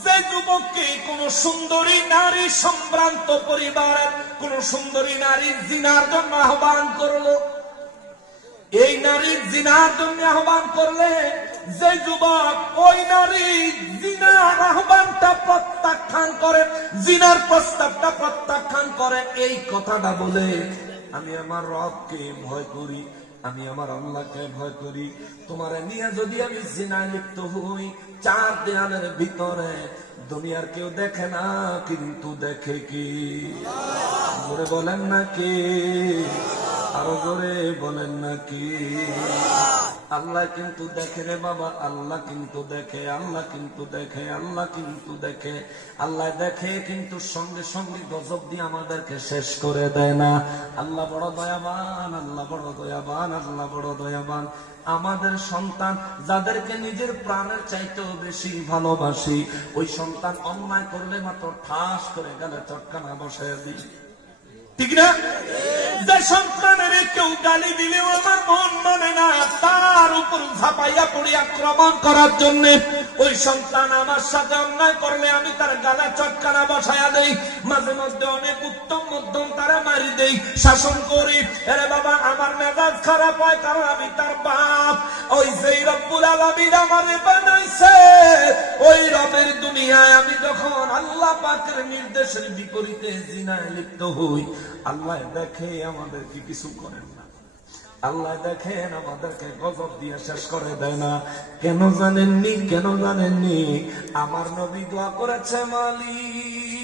যে যুবককে কোন সুন্দরী নারী সম্ভ্রান্ত পরিবারের কোন সুন্দরী নারী জিনার জন্য আহ্বান করলো, এই নারী জিনার জন্য আহ্বান করলে যে যুবক ওই নারী জিনার আহ্বানটা প্রত্যাখ্যান করে, জিনার প্রস্তাবটা প্রত্যাখ্যান করে, এই কথাটা বলে আমি আমার রবকে ভয় করি, আমি আমার আল্লাহকে ভয় করি, তোমার নিয়ে যদি আমি জিনায় লিপ্ত হই, 4 দেয়ালের ভিতরে দুনিয়ার কেউ দেখে না, কিন্তু দেখে কি? জোরে বলেন না কি? আরো জোরে বলেন না কি? আল্লাহ কিন্তু দেখে রে বাবা, আল্লাহ কিন্তু দেখে, আল্লাহ কিন্তু দেখে, আল্লাহ কিন্তু দেখে। আল্লাহ দেখে কিন্তু সঙ্গে সঙ্গে গজব দিয়ে আমাদেরকে শেষ করে দেয় না। আল্লাহ বড় দয়াবান, আল্লাহ বড় দয়াবান, আল্লাহ বড় দয়াবান। আমাদের সন্তান যাদেরকে নিজের প্রাণের চাইতেও বেশি ভালোবাসি, ওই সন্তান অন্যায় করলে মাত্র ঠাস করে গেলে চটকানা বসায় দিই, ঠিক না? যে সন্তানের কেউ গালি দিলেও আমার মন মানে না, তার উপর ঝাঁপাইয়া পড়ি আক্রমণ করার জন্য। ওই সন্তান আমার সাথে অন্যায় করলে আমি তার গালে চটকানা বসায়া দেই, মাঝে মধ্যে অনেক উত্তম মধ্যম তারা মারি দেই, শাসন করি। আরে বাবা, আমার মেজাজ খারাপ হয় কারণ আমি তার বাপ। ওই যেই রব্বুল আলামিন আমারে বানাইছে, ওই রবের দুনিয়ায় আমি যখন আল্লাহ পাকের নির্দেশের বিপরীতে জিনায় লিপ্ত হই, আল্লাহ দেখে আমাদেরকে কিছু করেন না। আল্লাহ দেখেন আমাদেরকে গজব দিয়ে শেষ করে দেয় না। কেন জানেননি? কেন জানেননি? আমার নবী দোয়া করেছে, মালিক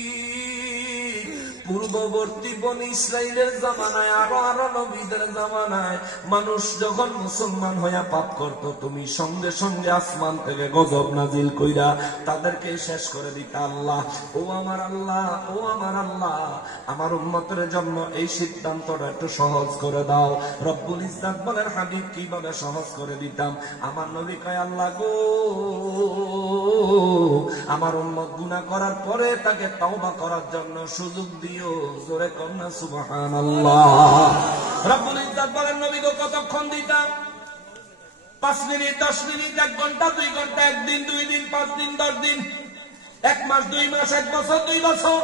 পূর্ববর্তী বনি ইসরাইলের জামানায়, আরো নবীদের জামানায় মানুষ যখন মুসলমান হইয়া পাপ করত, তুমি সঙ্গে সঙ্গে আসমান থেকে গজব নাজিল কইরা তাদেরকে শেষ করে দিতা। আল্লাহ, ও আমার আল্লাহ, ও আমার আল্লাহ, আমার উম্মতের জন্য এই সিদ্ধান্তটা একটু সহজ করে দাও। রব্বুল ইজ্জত বলেন, হাবিব কিভাবে সহজ করে দিতাম? আমার নবী কয়, আল্লাহ গো, আমার উম্মত গুনাহ করার পরে তাকে তওবা করার জন্য সুযোগ দিও। জোরে কন্যা সুবহানাল্লাহ। রব্বুল ইজ্জত বলেন, নবী গো কতক্ষণ দিতাম? 5 মিনিট, 10 মিনিট, 1 ঘন্টা, 2 ঘন্টা, 1 দিন, 2 দিন, 5 দিন, 10 দিন, 1 মাস, 2 মাস, 1 বছর, 2 বছর।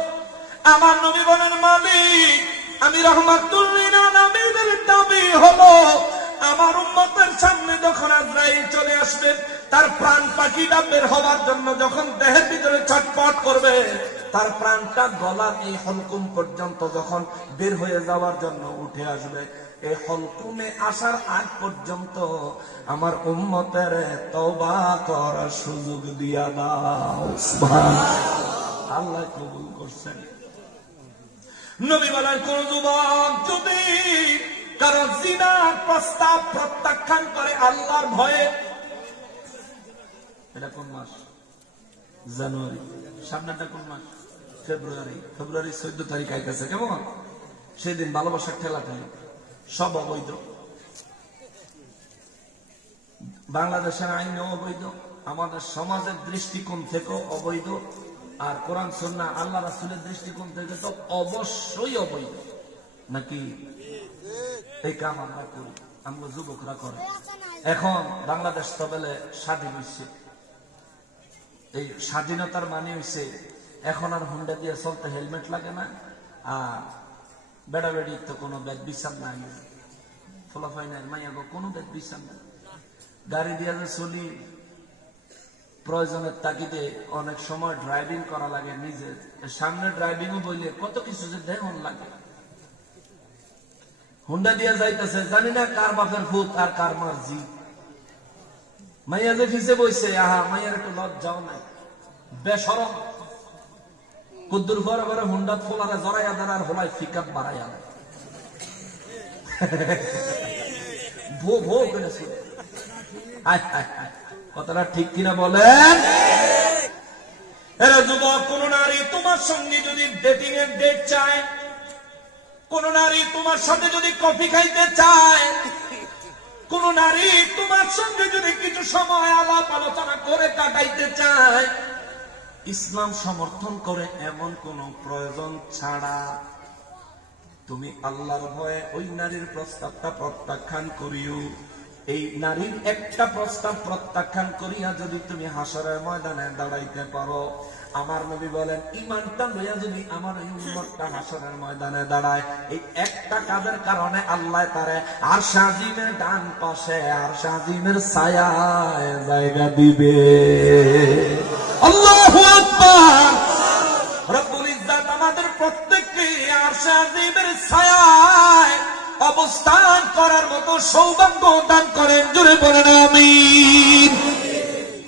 আমার নবী বলেন, মালিক আমি রহমাতুল লিল আলামিনের দাবি হলো আমার উম্মতের সামনে যখন আজরাইল চলে আসবে, তার প্রাণ পাখিটা বের হওয়ার জন্য যখন দেহের ভিতরে ছটফট করবে, তার প্রাণটা গলার এই হলকুম পর্যন্ত যখন বের হয়ে যাওয়ার জন্য উঠে আসবে, এই হলকুমে আসার আগ পর্যন্ত আমার উম্মতের তওবা করার সুযোগ দিয়া দাও। সুবহানাল্লাহ। আল্লাহ কবুল করছেন। নবী বলেন, কোন যুবক যদি কারো জিনার প্রস্তাব প্রত্যাখ্যান করে আল্লাহর ভয়ে, এটা কোন মাস? জানুয়ারি। সামনেটা কোন মাস? ফেব্রুয়ারি। ফেব্রুয়ারি 14 তারিখ আইতেছে, কেমন? সেদিন ভালোবাসার ঠেলাঠেলি সব অবৈধ। বাংলাদেশের আইনেও অবৈধ, আমাদের সমাজের দৃষ্টিকোণ থেকেও অবৈধ, আর কোরআন সুন্নাহ আল্লাহ রাসূলের দৃষ্টিকোণ থেকে তো অবশ্যই অবৈধ। নাকি? এই কাম আমরা করি, আমরা যুবকরা করে। এখন বাংলাদেশ তো বলে স্বাধীন হয়েছে, এই স্বাধীনতার মানে হয়েছে এখন আর হুন্ডা দিয়ে চলতে হেলমেট লাগে না, আর বেড়া বেড়ি তো কোনো ব্যাগ বিচার নাই, ফলাফাই নাই, মাইয়া কোনো ব্যাগ বিচার নাই। গাড়ি দিয়ে যে চলি প্রয়োজনের তাগিদে অনেক সময় ড্রাইভিং করা লাগে, নিজের সামনে ড্রাইভিংও বইলে কত কিছু যে দেহন লাগে। হুন্ডা দিয়ে যাইতেছে, জানি না কার বাপের ভূত আর কার মার্জি। মাইয়া যে ফিসে বইছে, আহা মাইয়ার একটু লজ্জাও নাই, বেশরম। কুদ্দুর ঘরে ঘরে হুন্ডা ফোলারে জড়াইয়া দেন আর হোলায় পিকআপ বাড়াইয়া দেন, ভো ভো করে শুনে। কথাটা ঠিক কিনা বলেন? এরা যুবক, কোন নারী তোমার সঙ্গে যদি ডেটিং এর ডেট চায়, কোন নারী তোমার সাথে যদি কফি খাইতে চায়, কোন নারী তোমার সঙ্গে যদি কিছু সময় আলাপ আলোচনা করে কাটাইতে চায়, ইসলাম সমর্থন করে এমন কোন প্রয়োজন ছাড়া তুমি আল্লাহর ভয়ে ওই নারীর প্রস্তাবটা প্রত্যাখ্যান করিও। এই নারীর একটা প্রস্তাব প্রত্যাখ্যান করিয়া যদি তুমি হাসরের ময়দানে দাঁড়াইতে পারো, আমার নবী বলেন, ঈমানটা লইয়া যদি আমার এই উম্মতটা হাসরের ময়দানে দাঁড়ায়, এই একটা কাজের কারণে আল্লাহ তারে আরশ আজিমের ডান পাশে আরশ আজিমের ছায়ায় জায়গা দিবে। আল্লাহু আকবার। রব্বুল ইজ্জত আমাদের প্রত্যেককে আরশ আজিমের ছায়ায় অবস্থান করার মতো সৌভাগ্য দান করেন। জোরে বলেন আমিন।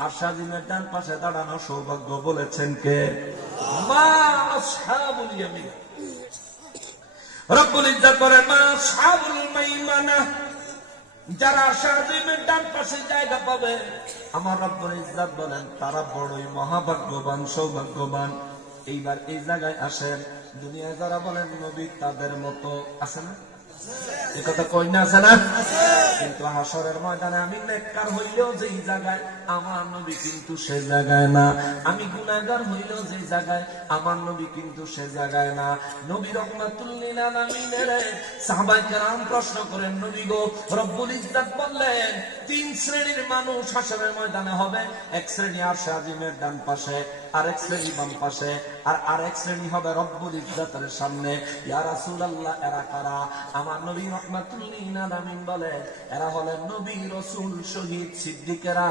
আরশ আজিমের ডান পাশে দাঁড়ানো সৌভাগ্য বলেছেন কে? মা আসহাবুল ইয়ামিন। রব্বুল ইজ্জত বলেন, মা আসহাবুল মাইমানা, যারা আরশ আজিমের ডান পাশে জায়গা পাবে, আমার রব্বুল ইজ্জত বলেন তারা বড়ই মহাভাগ্যবান, সৌভাগ্যবান। এইবার এই জায়গায় আসেন, দুনিয়ায় যারা বলেন নবী তাদের মতো আছে না? এই কথা কই না, আছে না? কিন্তু হাসরের ময়দানে আমি নেককার হইলেও যেই জায়গায় আমার নবী কিন্তু সে জায়গায় না, আমি গুনাহগার হইলেও যে জায়গায় আমার নবী কিন্তু সে জায়গায় না। নবী রাহমাতুল লিল আলামিনের সাহাবায়ে কেরাম প্রশ্ন করেন, নবী গো, রব্বুল ইজ্জত বললেন তিন শ্রেণীর মানুষ হাসরের ময়দানে হবে, এক শ্রেণী আরশ আজিমের ডান পাশে, আরেক শ্রেণী বাম পাশে, আর আরেক শ্রেণী হবে রব্বুল ইজ্জতের সামনে। ইয়া রাসূলুল্লাহ, এরা কারা? আমার নবী রাহমাতুল লিল আলামিন বলেন, এরা হলেন নবী, রাসূল, শহীদ, সিদ্দিকেরা।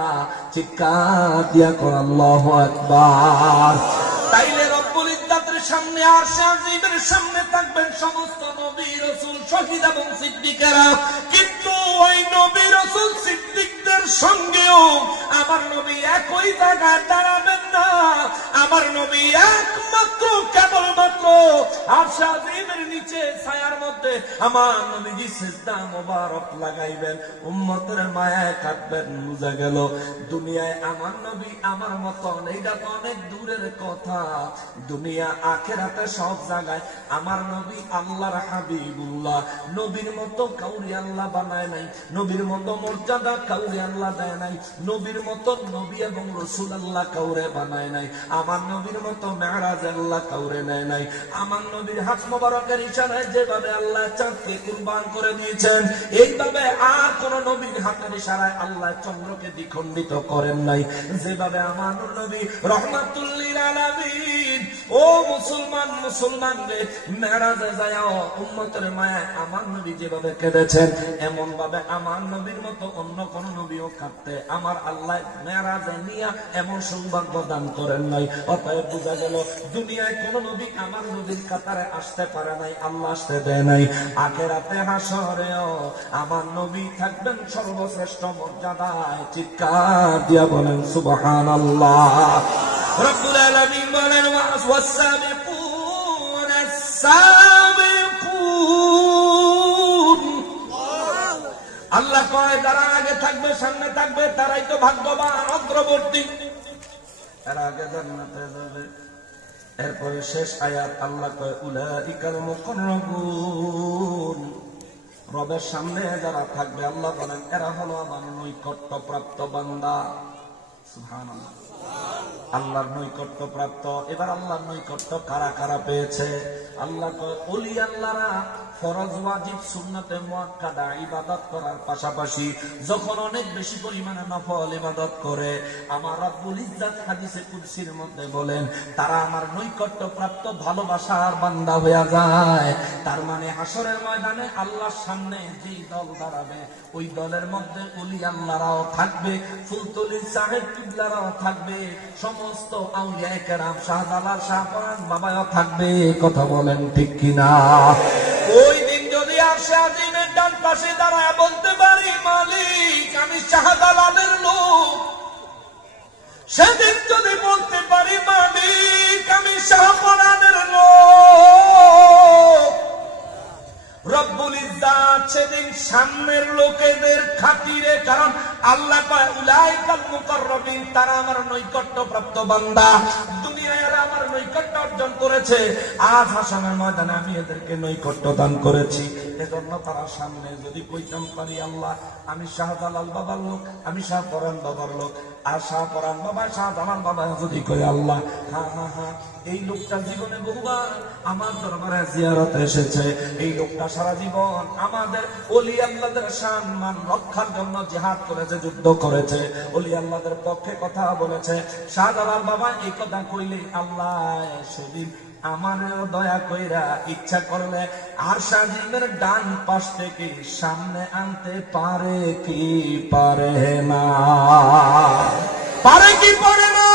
চিৎকার দিয়া কর আল্লাহু আকবার। তাইলে রব্বুল ইজ্জতের সামনে আরশ আজিমের সামনে থাকবেন সমস্ত নবী, রাসূল, শহীদ এবং সিদ্দিকেরা। কিন্তু ওই নবী, রাসূল, সিদ্দিকদের সঙ্গেও আমার নবী একই জায়গায় দাঁড়াবেন না। আমার নবী একমাত্র কেবলমাত্র আরশ আজিমের নিচে ছায়ার মধ্যে আমার নবীজি সিজদা মোবারক লাগাইবেন, উম্মতের মায়ায় কাঁদবেন। বুঝা গেল, দুনিয়ায় আমার নবী আমার মতন, এইটা তো অনেক দূরের কথা। দুনিয়া আখিরাতে সব জায়গায় আমার নবী আল্লাহর হাবিবুল্লাহ। নবীর মতো কাউরি আল্লাহ বানায় নাই, নবীর মতো মর্যাদা কাউরি আল্লাহ দেয় নাই, নবীর মতো নবী এবং রাসূল আল্লাহ কাউরে বানায় নাই, আমার নবীর মতো মেরাজ আল্লাহ কাউরে নেয় নাই। আমার নবীর হাত মোবারকের ইশারায় যেভাবে আল্লাহ চাঁদকে কুরবান করে দিয়েছেন, এইভাবে আর কোন নবীর হাতের ইশারায় আল্লাহ চন্দ্রকে দ্বিখণ্ডিত করেন নাই। যেভাবে আমার নবী রাহমাতুল লিল আলামিন, ও মুসলমান, মুসলমান রে, মেরাজে যায় উম্মতের মায়ায় আমার নবী যেভাবে কেঁদেছেন, এমন ভাবে আমার নবীর মতো অন্য কোন নবীও কাঁদতে আমার আল্লাহ মেরাজে নিয়ে এমন সৌভাগ্য দান করেন নাই। অতএব বোঝা গেল, দুনিয়ায় কোন নবী আমার নবীর কাতারে আসতে পারে নাই, আল্লাহ আসতে দেয় নাই। আখিরাতে হাসরেও আমার নবী থাকবেন সর্বশ্রেষ্ঠ মর্যাদায়। চিৎকার দিয়া বলেন সুবহানাল্লাহ। রব্বুল আলামিন বলেন ওয়াস-সাবিকুনাস সাবিকুন। আল্লাহ কয় যারা আগে থাকবে সামনে থাকবে তারাই তো ভাগ্যবান অগ্রবর্তী, এরা আগে জান্নাতে যাবে। এরপরে শেষ আয়াত আল্লাহ কয় উলাইকাল মুকাররাবুন। রবের সামনে যারা থাকবে আল্লাহ বলেন এরা হলো আমার নৈকট্য প্রাপ্ত বান্দা। সুবহানাল্লাহ। আল্লাহর নৈকট্য প্রাপ্ত। এবার আল্লাহর নৈকট্য কারা কারা পেয়েছে? আল্লাহ কয় ওলি আল্লাহরা ফরজ ওয়াজিব সুন্নাতে মুআক্কাদা ইবাদত করার পাশাপাশি যখন অনেক বেশি পরিমাণে নফল ইবাদত করে, আমার রব্বুল ইজ্জত হাদিসে কুদসির মধ্যে বলেন তারা আমার নৈকট্য প্রাপ্ত ভালোবাসার বান্দা হয়ে যায়। তার মানে হাসরের ময়দানে আল্লাহর সামনে যেই দল দাঁড়াবে ওই দলের মধ্যে ওলি আল্লাহরাও থাকবে, ফুলতলি সাহেব কিবলারাও থাকবে, সমস্ত আউলিয়ায়ে কেরাম শাহজালাল শাহপরান বাবাও থাকবে। কথা বলেন ঠিক কিনা? ওই দিন যদি আরশে আজিমের ডান পাশে দাঁড়ায় বলতে পারি মালিক আমি শাহজালালের লোক, সেদিন যদি বলতে পারি মালিক আমি শাহপরানের লোক, রব্বুল ইজ্জত সেদিন সামনের লোকেদের খাতিরে, কারণ আল্লাহ কয় উলাইকাল মুকাররাবিন, তারা আমার নৈকট্য প্রাপ্ত বান্দা, দুনিয়ায় এরা আমার নৈকট্য অর্জন করেছে, আজ হাসরের ময়দানে আমি এদেরকে নৈকট্য দান করেছি। এজন্য তারা সামনে যদি কইতাম পারি আল্লাহ আমি শাহজালাল বাবার লোক, আমি শাহপরান বাবার লোক, আর শাহপরান বাবা শাহজালাল বাবা যদি কই আল্লাহ হ্যাঁ হ্যাঁ হ্যাঁ এই লোকটা জীবনে বহুবার আমার দরবারে জিয়ারতে এসেছে, এই লোকটা সারা জীবন আমাদের ওলি আল্লাহদের সম্মান রক্ষার জন্য জিহাদ করেছে, যুদ্ধ করেছে, ওলি আল্লাহদের পক্ষে কথা বলেছে, শাহজালাল বাবা এই কথা কইলে আল্লাহ সেদিন আমারও দয়া কইরা ইচ্ছা করলে আরশে আজিমের ডান পাশ থেকে সামনে আনতে পারে কি পারে না? পারে কি পারে না?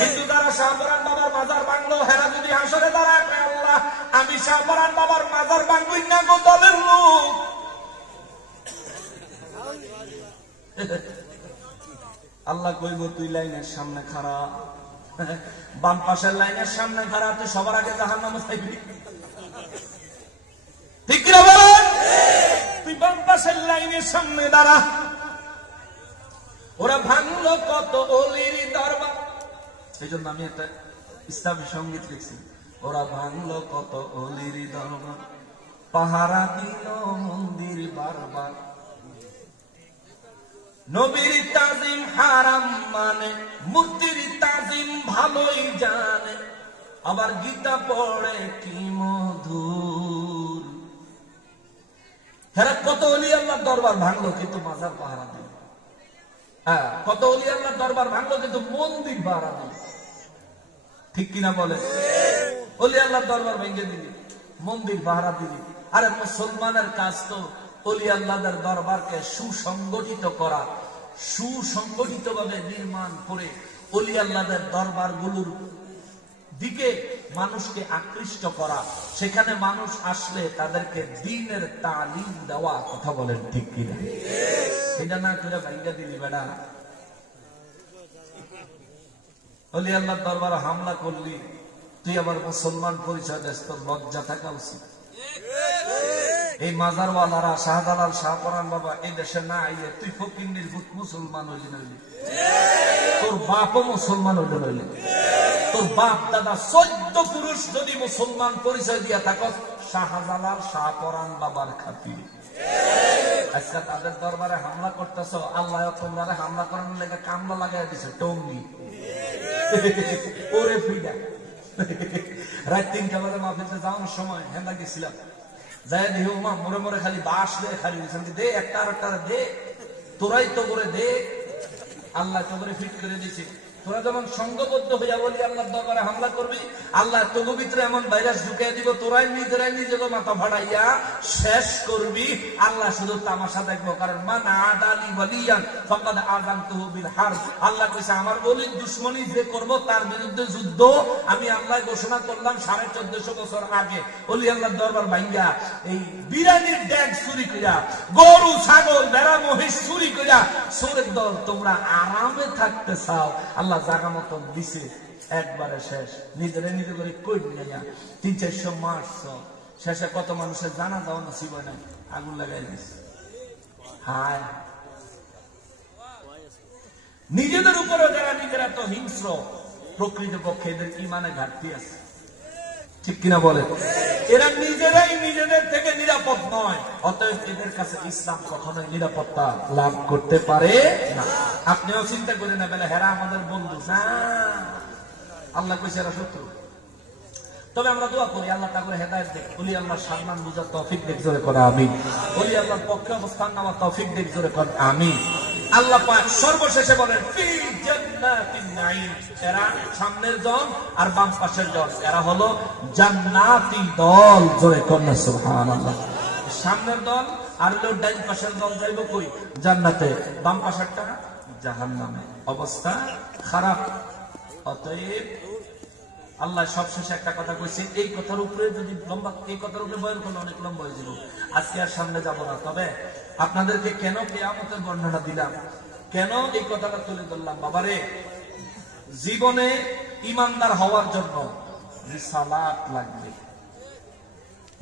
কিন্তু যারা শাহপরান বাবার মাজার ভাঙলো হেরা যদি হাসরে দাঁড়ায় আল্লাহ আমি শাহপরান বাবার মাজার ভাঙবই না গো দলের লোক, আল্লাহ কইব তুই লাইনের সামনে খাড়া, বাম পাশের লাইনের সামনে খাড়া, তুই সবার আগে জাহান্নামে যাইবি। ঠিক কিনা বলেন? তুই বাম পাশের লাইনের সামনে দাঁড়া। ওরা ভাঙলো কত ওলির দরবার, এই জন্য আমি একটা ইসলামী সঙ্গীত লিখছি, ওরা ভাঙলো কত ওলির দরবার, পাহারা দিল মন্দির বারবার, নবীর তাজিম হারাম মানে মূর্তির তাজিম ভালোই জানে, আবার গীতা পড়ে কি মধুর। হ্যাঁ কত ওলি আল্লাহর দরবার ভাঙলো কিন্তু মাজার পাহারা দিল, হ্যাঁ কত ওলি আল্লাহর দরবার ভাঙলো কিন্তু মন্দির পাহারা দিল। ঠিক কিনা বলে? ওলি আল্লাহর দরবার ভেঙে দিলি, মন্দির পাহারা দিলি। আরে মুসলমানের কাজ তো ওলি আল্লাহদের দরবারকে সুসংগঠিত করা, সুসংগঠিত ভাবে নির্মাণ করে ওলি আল্লাহদের দরবারগুলোর দিকে মানুষকে আকৃষ্ট করা, সেখানে মানুষ আসলে তাদেরকে দ্বীনের তালিম দেওয়া। কথা বলেন ঠিক কিনা? এটা না করে ভাইঙ্গা দিলি বেড়া, ওলি আল্লাহর দরবারে হামলা করলি, তুই আবার মুসলমান পরিচয় দেশ, তোর লজ্জা থাকা উচিত। এই মাজারওয়ালারা শাহজালাল শাহপরান বাবা এই দেশে না আইলে তুই ফকির নির্ভূত মুসলমান হইলি নইলি, তোর বাপও মুসলমান হইল নইলি, তোর বাপ দাদা 14 পুরুষ যদি মুসলমান পরিচয় দিয়া থাকো শাহজালাল শাহপরান বাবার খাতিরে, আজকে তাদের দরবারে হামলা করতেছ, আল্লাহ তোমরা হামলা করানোর লেগে কামলা লাগাই দিছে টঙ্গি ওরে ফিডা। রাত 3টা বাজে মাহফিলতে যাওয়ার সময় হেন্দা গেছিলাম, যাই দেখি ওমা মরে মরে খালি বাস দে, খালি দে একটা আর একটা দে, তোরাই তো করে দে, আল্লাহ তো করে ফিট করে দিছে। তোরা যখন সংঘবদ্ধ হইয়া বলি আল্লাহর দরবারে হামলা করবি, আল্লাহ তোর ভিতরে এমন ভাইরাস ঢুকিয়ে দিব, তোরাই নিজেকে মাথা ফাড়াইয়া শেষ করবি। আল্লাহ শুধু তামাশা দেখবো, কারণ মান আদালি ওয়ালিয়ান ফাকাদ আযানতুহু বিল হারব। আল্লাহ কইছে আমার ওলির দুশমনি যে করব তার বিরুদ্ধে যুদ্ধ আমি আল্লাহ ঘোষণা করলাম 1450 বছর আগে। ওলি আল্লাহর দরবার ভাঙ্গা এই বিরানির ড্যাগ চুরি কইরা, গরু ছাগল ভেড়া মহিষ চুরি কইরা চোরের দল তোমরা আরামে থাকতে চাও, আল্লাহ জায়গা মতন দিছে, একবারে শেষ। নিজে করে কই নিয়া 300-400 মাস শেষে কত মানুষের জানা যাওয়া নসিব হয় নাই, আগুন লাগাই দিছে। হায়, নিজেদের উপরে যারা নিজেরা তো হিংস্র, প্রকৃতপক্ষে এদের ইমানে ঘাটতি আছে, ঠিক কিনা বলে? এরা নিজেরাই নিজেদের থেকে নিরাপদ নয়, অতএব এদের কাছে ইসলাম কখনোই নিরাপত্তা লাভ করতে পারে না। আপনিও চিন্তা করে না বেলা হেরা আমাদের বন্ধু না, আল্লাহ কইছে এরা শত্রু। তবে আমরা দোয়া করি আল্লাহ তাআলা হেদায়েত দেখ, ওলি আল্লাহর সম্মান বুঝার তৌফিক দেখ, জোরে করে আমিন। ওলি আল্লাহর পক্ষে অবস্থান নেওয়ার তৌফিক দেখ, জোরে করে আমিন। আল্লাহ পাক সর্বশেষে বলেন ফি জান্নাতিন নাঈম, এরা সামনের দল আর বাম পাশের দল, এরা হলো জান্নাতি দল, জোরে করে সুবহানাল্লাহ। সামনের দল আর ডান পাশের দল যাইব কই? জান্নাতে, বাম পাশেরটা জাহান্নামে, অবস্থা খারাপ। অতএব আল্লাহ সবশেষে একটা কথা কইছে, এই কথার উপরে যদি লম্বা, এই কথার উপরে বয়ান করলে অনেক লম্বা হয়ে যাবে, আজকে আর সামনে যাব না। তবে আপনাদেরকে কেন কিয়ামতের বর্ণনা দিলাম, কেন এই কথাটা তুলে ধরলাম? বাবারে, জীবনে ইমানদার হওয়ার জন্য রিসালাত লাগবে।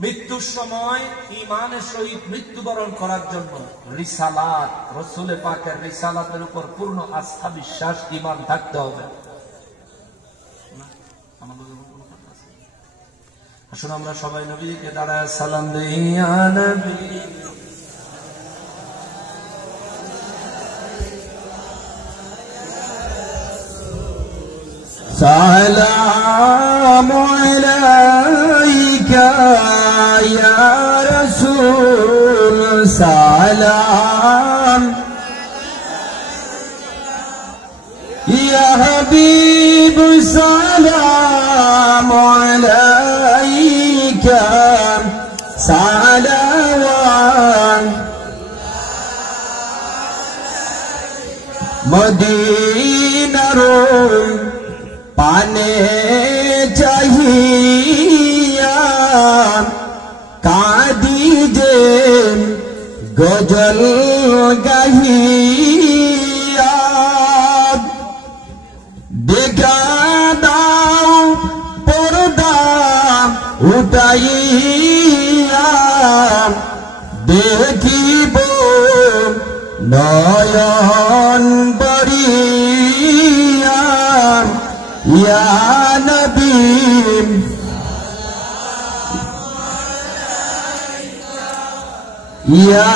মৃত্যুর সময় ইমানের সহিত মৃত্যুবরণ করার জন্য রিসালাত, রাসূল পাকের রিসালাতের উপর পূর্ণ আস্থা বিশ্বাস ইমান থাকতে হবে। আসুন আমরা সবাই নবীকে দাঁড়ায় সালাম দেই, ইয়া নবী সালামু আলাইকা ইয়া রাসূল, সালাম ইয়া হাবিব, সালামু আলাইকা সালাওয়াত মদিনার পানে চাহিয়া কাঁদি যে গজল গাহিয়া, দেখা দাও পর্দা উঠাইয়া, দেখিব নয়ন বরিয়া, ইয়া নবী ইয়া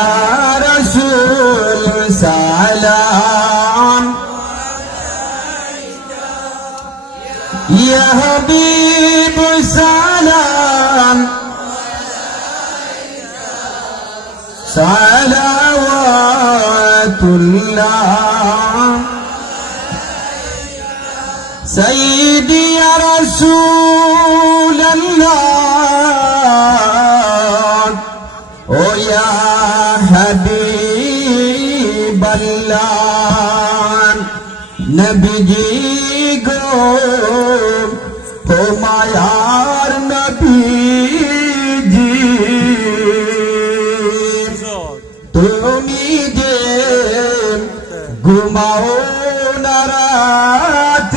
রাসূল, সালাম ইয়া হাবিব, সালাম সালাওয়াতুল্লাহ সাইয়্যিদি ইয়া রাসূলুল্লাহ, ও ইয়া হাবিবাল্লাহ, নবীজি গো ও মায়ার নবীজি, তুমি যে ঘুমাও না রাত